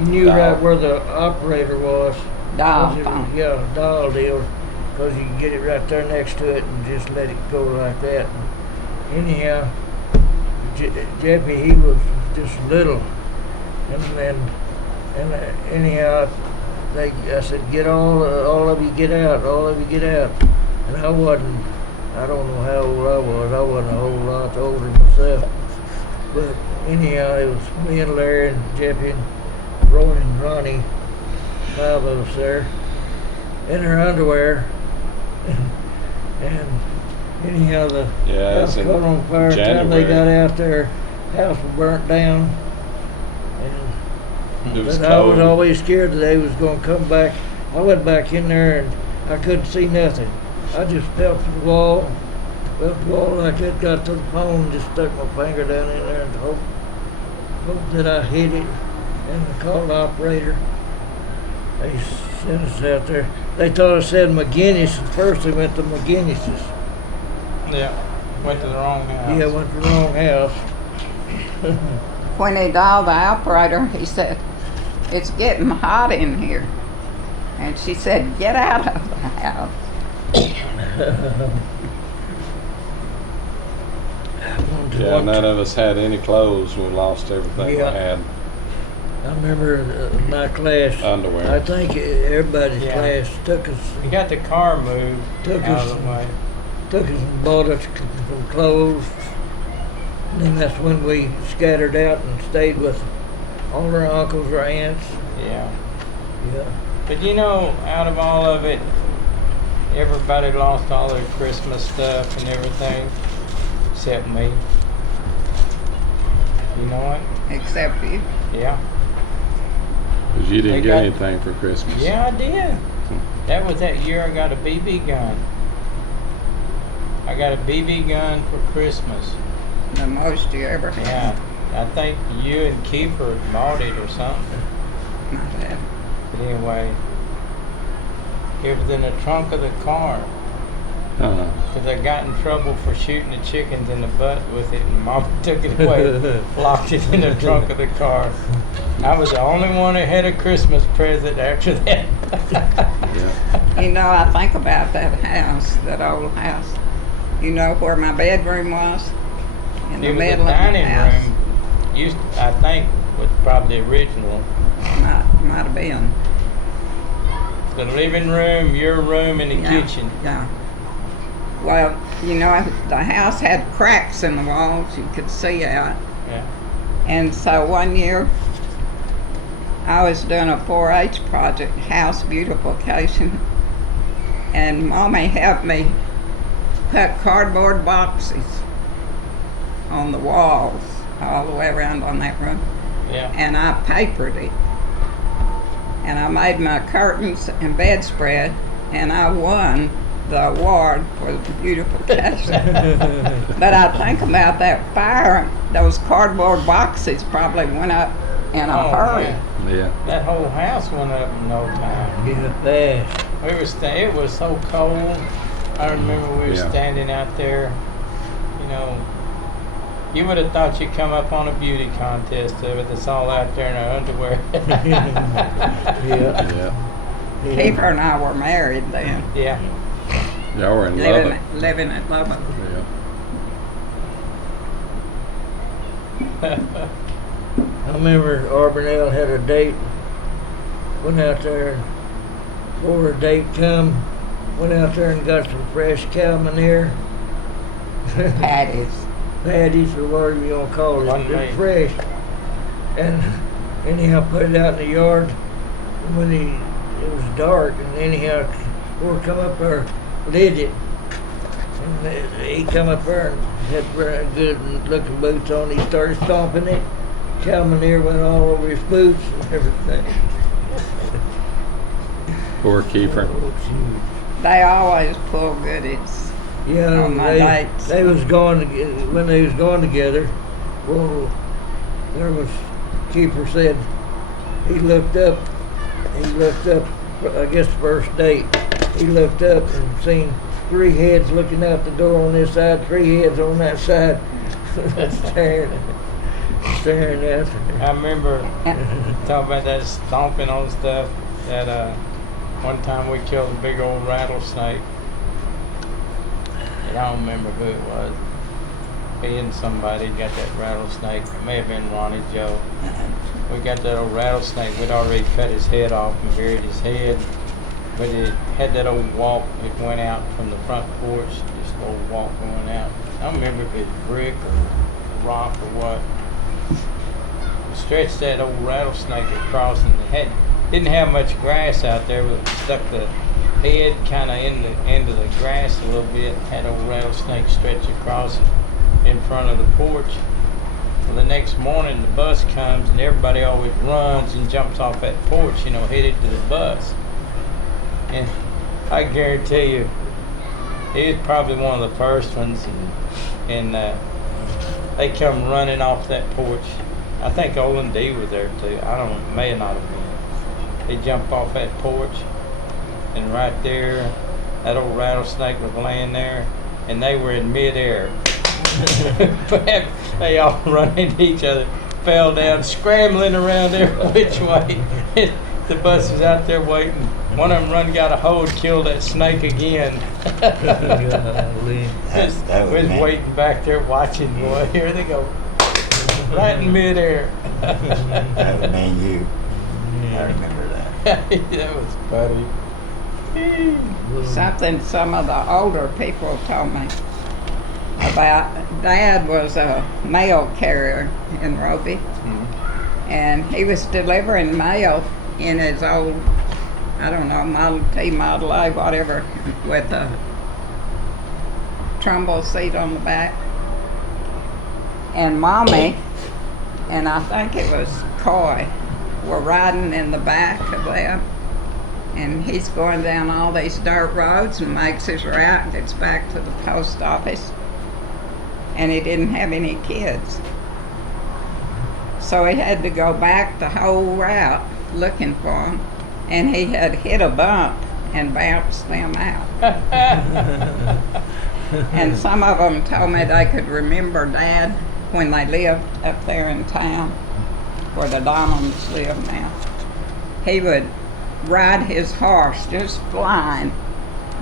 You knew Dial. right where the operator was. Dial 'Cause it was- phone. Yeah, dial deal. Because you can get it right there next to it and just let it go like that. Anyhow, Jeffy, he was just little. And then, anyhow, I said, get all of you get out, all of you get out. And I don't know how old I was. I wasn't a whole lot older myself. But anyhow, it was me and Larry and Jeffy and Roy and Ronnie, 5 of us there, in our underwear. And anyhow, the Yeah, house it's in caught on fire. By the time they got January. out there, house was burnt down. And It was but I was cold. always scared that they was going to come back. I went back in there and I couldn't see nothing. I just felt the wall like it, got to the phone, and just stuck my finger down in there and hope that I hit it. And I called the operator. They sent us out there. They thought I said McGinnis. At first they went to McGinnis's. Yeah. Went to the wrong house. Yeah, went to the wrong house. When he dialed the operator, he said, "It's getting hot in here." And she said, "Get out of the house." Yeah, none of us had any clothes. We lost everything Yeah. we had. I remember my class. Underwear. I think everybody's Yeah. class took us We got the car moved Took out us- of the way. and bought us some clothes. And then that's when we scattered out and stayed with all our uncles or aunts. Yeah. Yeah. But you know, out of all of it, everybody lost all their Christmas stuff and everything, except me. You know what? Except you. Yeah. Because you They didn't get got- anything for Christmas. Yeah, I did. That was that year I got a BB gun. I got a BB gun for Christmas. The most you ever had. Yeah. I think you and Kiefer bought it or something. Not that. But anyway, it was in the trunk of the car. Uh-huh. Because I got in trouble for shooting the chickens in the butt with it, and Mom took it away, locked it in the trunk of the car. I was the only one that had a Christmas present after that. Yeah. You know, I think about that house, that old house. You know where my bedroom was? In the It was middle the of the dining house. room. I think, was probably original. Might have been. The living room, your room, and the Yeah, kitchen. Yeah. Well, you know, the house had cracks in the walls you could see out. Yeah. And so one year, I was doing a 4-H project, house beautification, and Mommy helped me put cardboard boxes on the walls all the way around on that room. Yeah. and I papered it. And I made my curtains and bedspread, and I won the award for the beautiful castle. But I think about that fire, those cardboard boxes probably went up in a hurry. man. Yeah. That whole house went up in no time. Yeah, fast. It was so cold. I remember we were Yeah. standing out there, you know. You would have thought you'd come up on a beauty contest with us all out there in our underwear. Yeah. Yeah. Kiefer and I were married then, Yeah. Y'all were in living, Lubbock. living at Lubbock. Yeah. I remember Arbonell had a date. Went out there, and before a date come, went out there and got some fresh cow manure. Patties. Patties or whatever you want to call it. One It's day. fresh. And anyhow, put it out in the yard. And when it was dark, and anyhow, before come up there, lit it. And he come up there and had very good looking boots on. He started stomping it. Cow manure went all over his boots and everything. Poor Kiefer. Oh, gee. They always pull goodies. Yeah, On my dates. they was going when they was going together. Well, there was Keeper said he looked up. I guess first date. He looked up and seen 3 heads looking out the door on this side, 3 heads on that side, staring at her. I remember talking about that stomping on stuff. That one time we killed a big old rattlesnake. And I don't remember who it was. Me and somebody got that rattlesnake. It may have been Ronnie Joe. We got that old rattlesnake. We'd already cut his head off and buried his head. But it had that old walk that went out from the front porch. This old walk going out. I don't remember if it was brick or rock or what. Stretched that old rattlesnake across, and it didn't have much grass out there, but stuck the head kind of into the grass a little bit. Had old rattlesnake stretched across in front of the porch. Well, the next morning the bus comes, and everybody always runs and jumps off that porch, headed to the bus. And I guarantee you, he was probably one of the first ones, and they come running off that porch. I think Olin D was there too. I don't know, may not have been. They jumped off that porch, and right there, that old rattlesnake was laying there, and they were in midair. They all run into each other, fell down, scrambling around every which way. The bus was out there waiting. One of them got a hold, killed that snake again. Golly. That was was me. waiting back there watching. Boy, here they go, right in midair. That was me and you. I remember that. That was funny. Something some of the older people told me about. Dad was a mail carrier in Roby, and he was delivering mail in his old, I don't know, Model T, Model A, whatever, with a trumbull seat on the back. And Mommy, and I think it was Coy, were riding in the back of them. And he's going down all these dirt roads and makes his route and gets back to the post office. And he didn't have any kids. So he had to go back the whole route looking for them. And he had hit a bump and bounced them out. And some of them told me they could remember Dad when they lived up there in town, where the Donalds live now. He would ride his horse just flying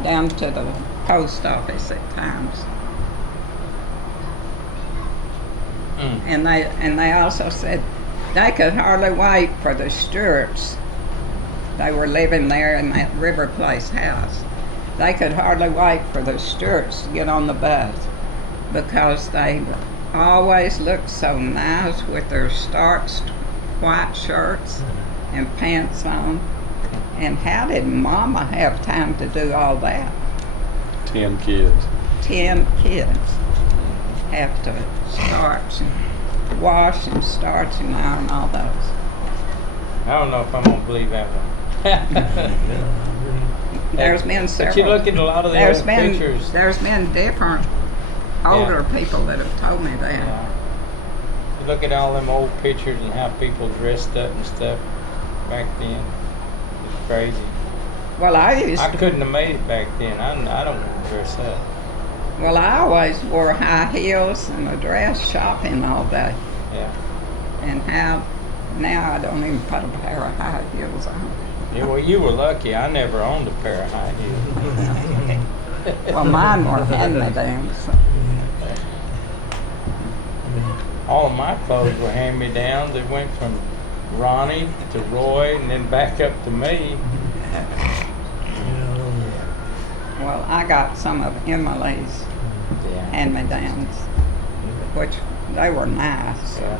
down to the post office at times. And they also said they could hardly wait for the Stewarts. They were living there in that River Place house. They could hardly wait for the Stewarts to get on the bus because they always looked so nice with their starched white shirts and pants on. And how did Mama have time to do all that? 10 kids. 10 kids have to starch. wash and starch and iron all those. I don't know if I'm gonna believe that one. There's been But several. you look at a lot of the old pictures. There's been different older people that have told me that. Yeah. You look at all them old pictures and how people dressed up and stuff back then. It's crazy. Well, I couldn't have made it back then. I don't want to dress up. Well, I always wore high heels and a dress shopping all day. Yeah. And now I don't even put a pair of high heels on. Yeah, well, you were lucky. I never owned a pair of high heels. Well, mine were hand-me-downs. All of my clothes were hand-me-downs. They went from Ronnie to Roy and then back up to me. Well, I got some of Emily's Yeah. hand-me-downs, which they were nice. Yeah.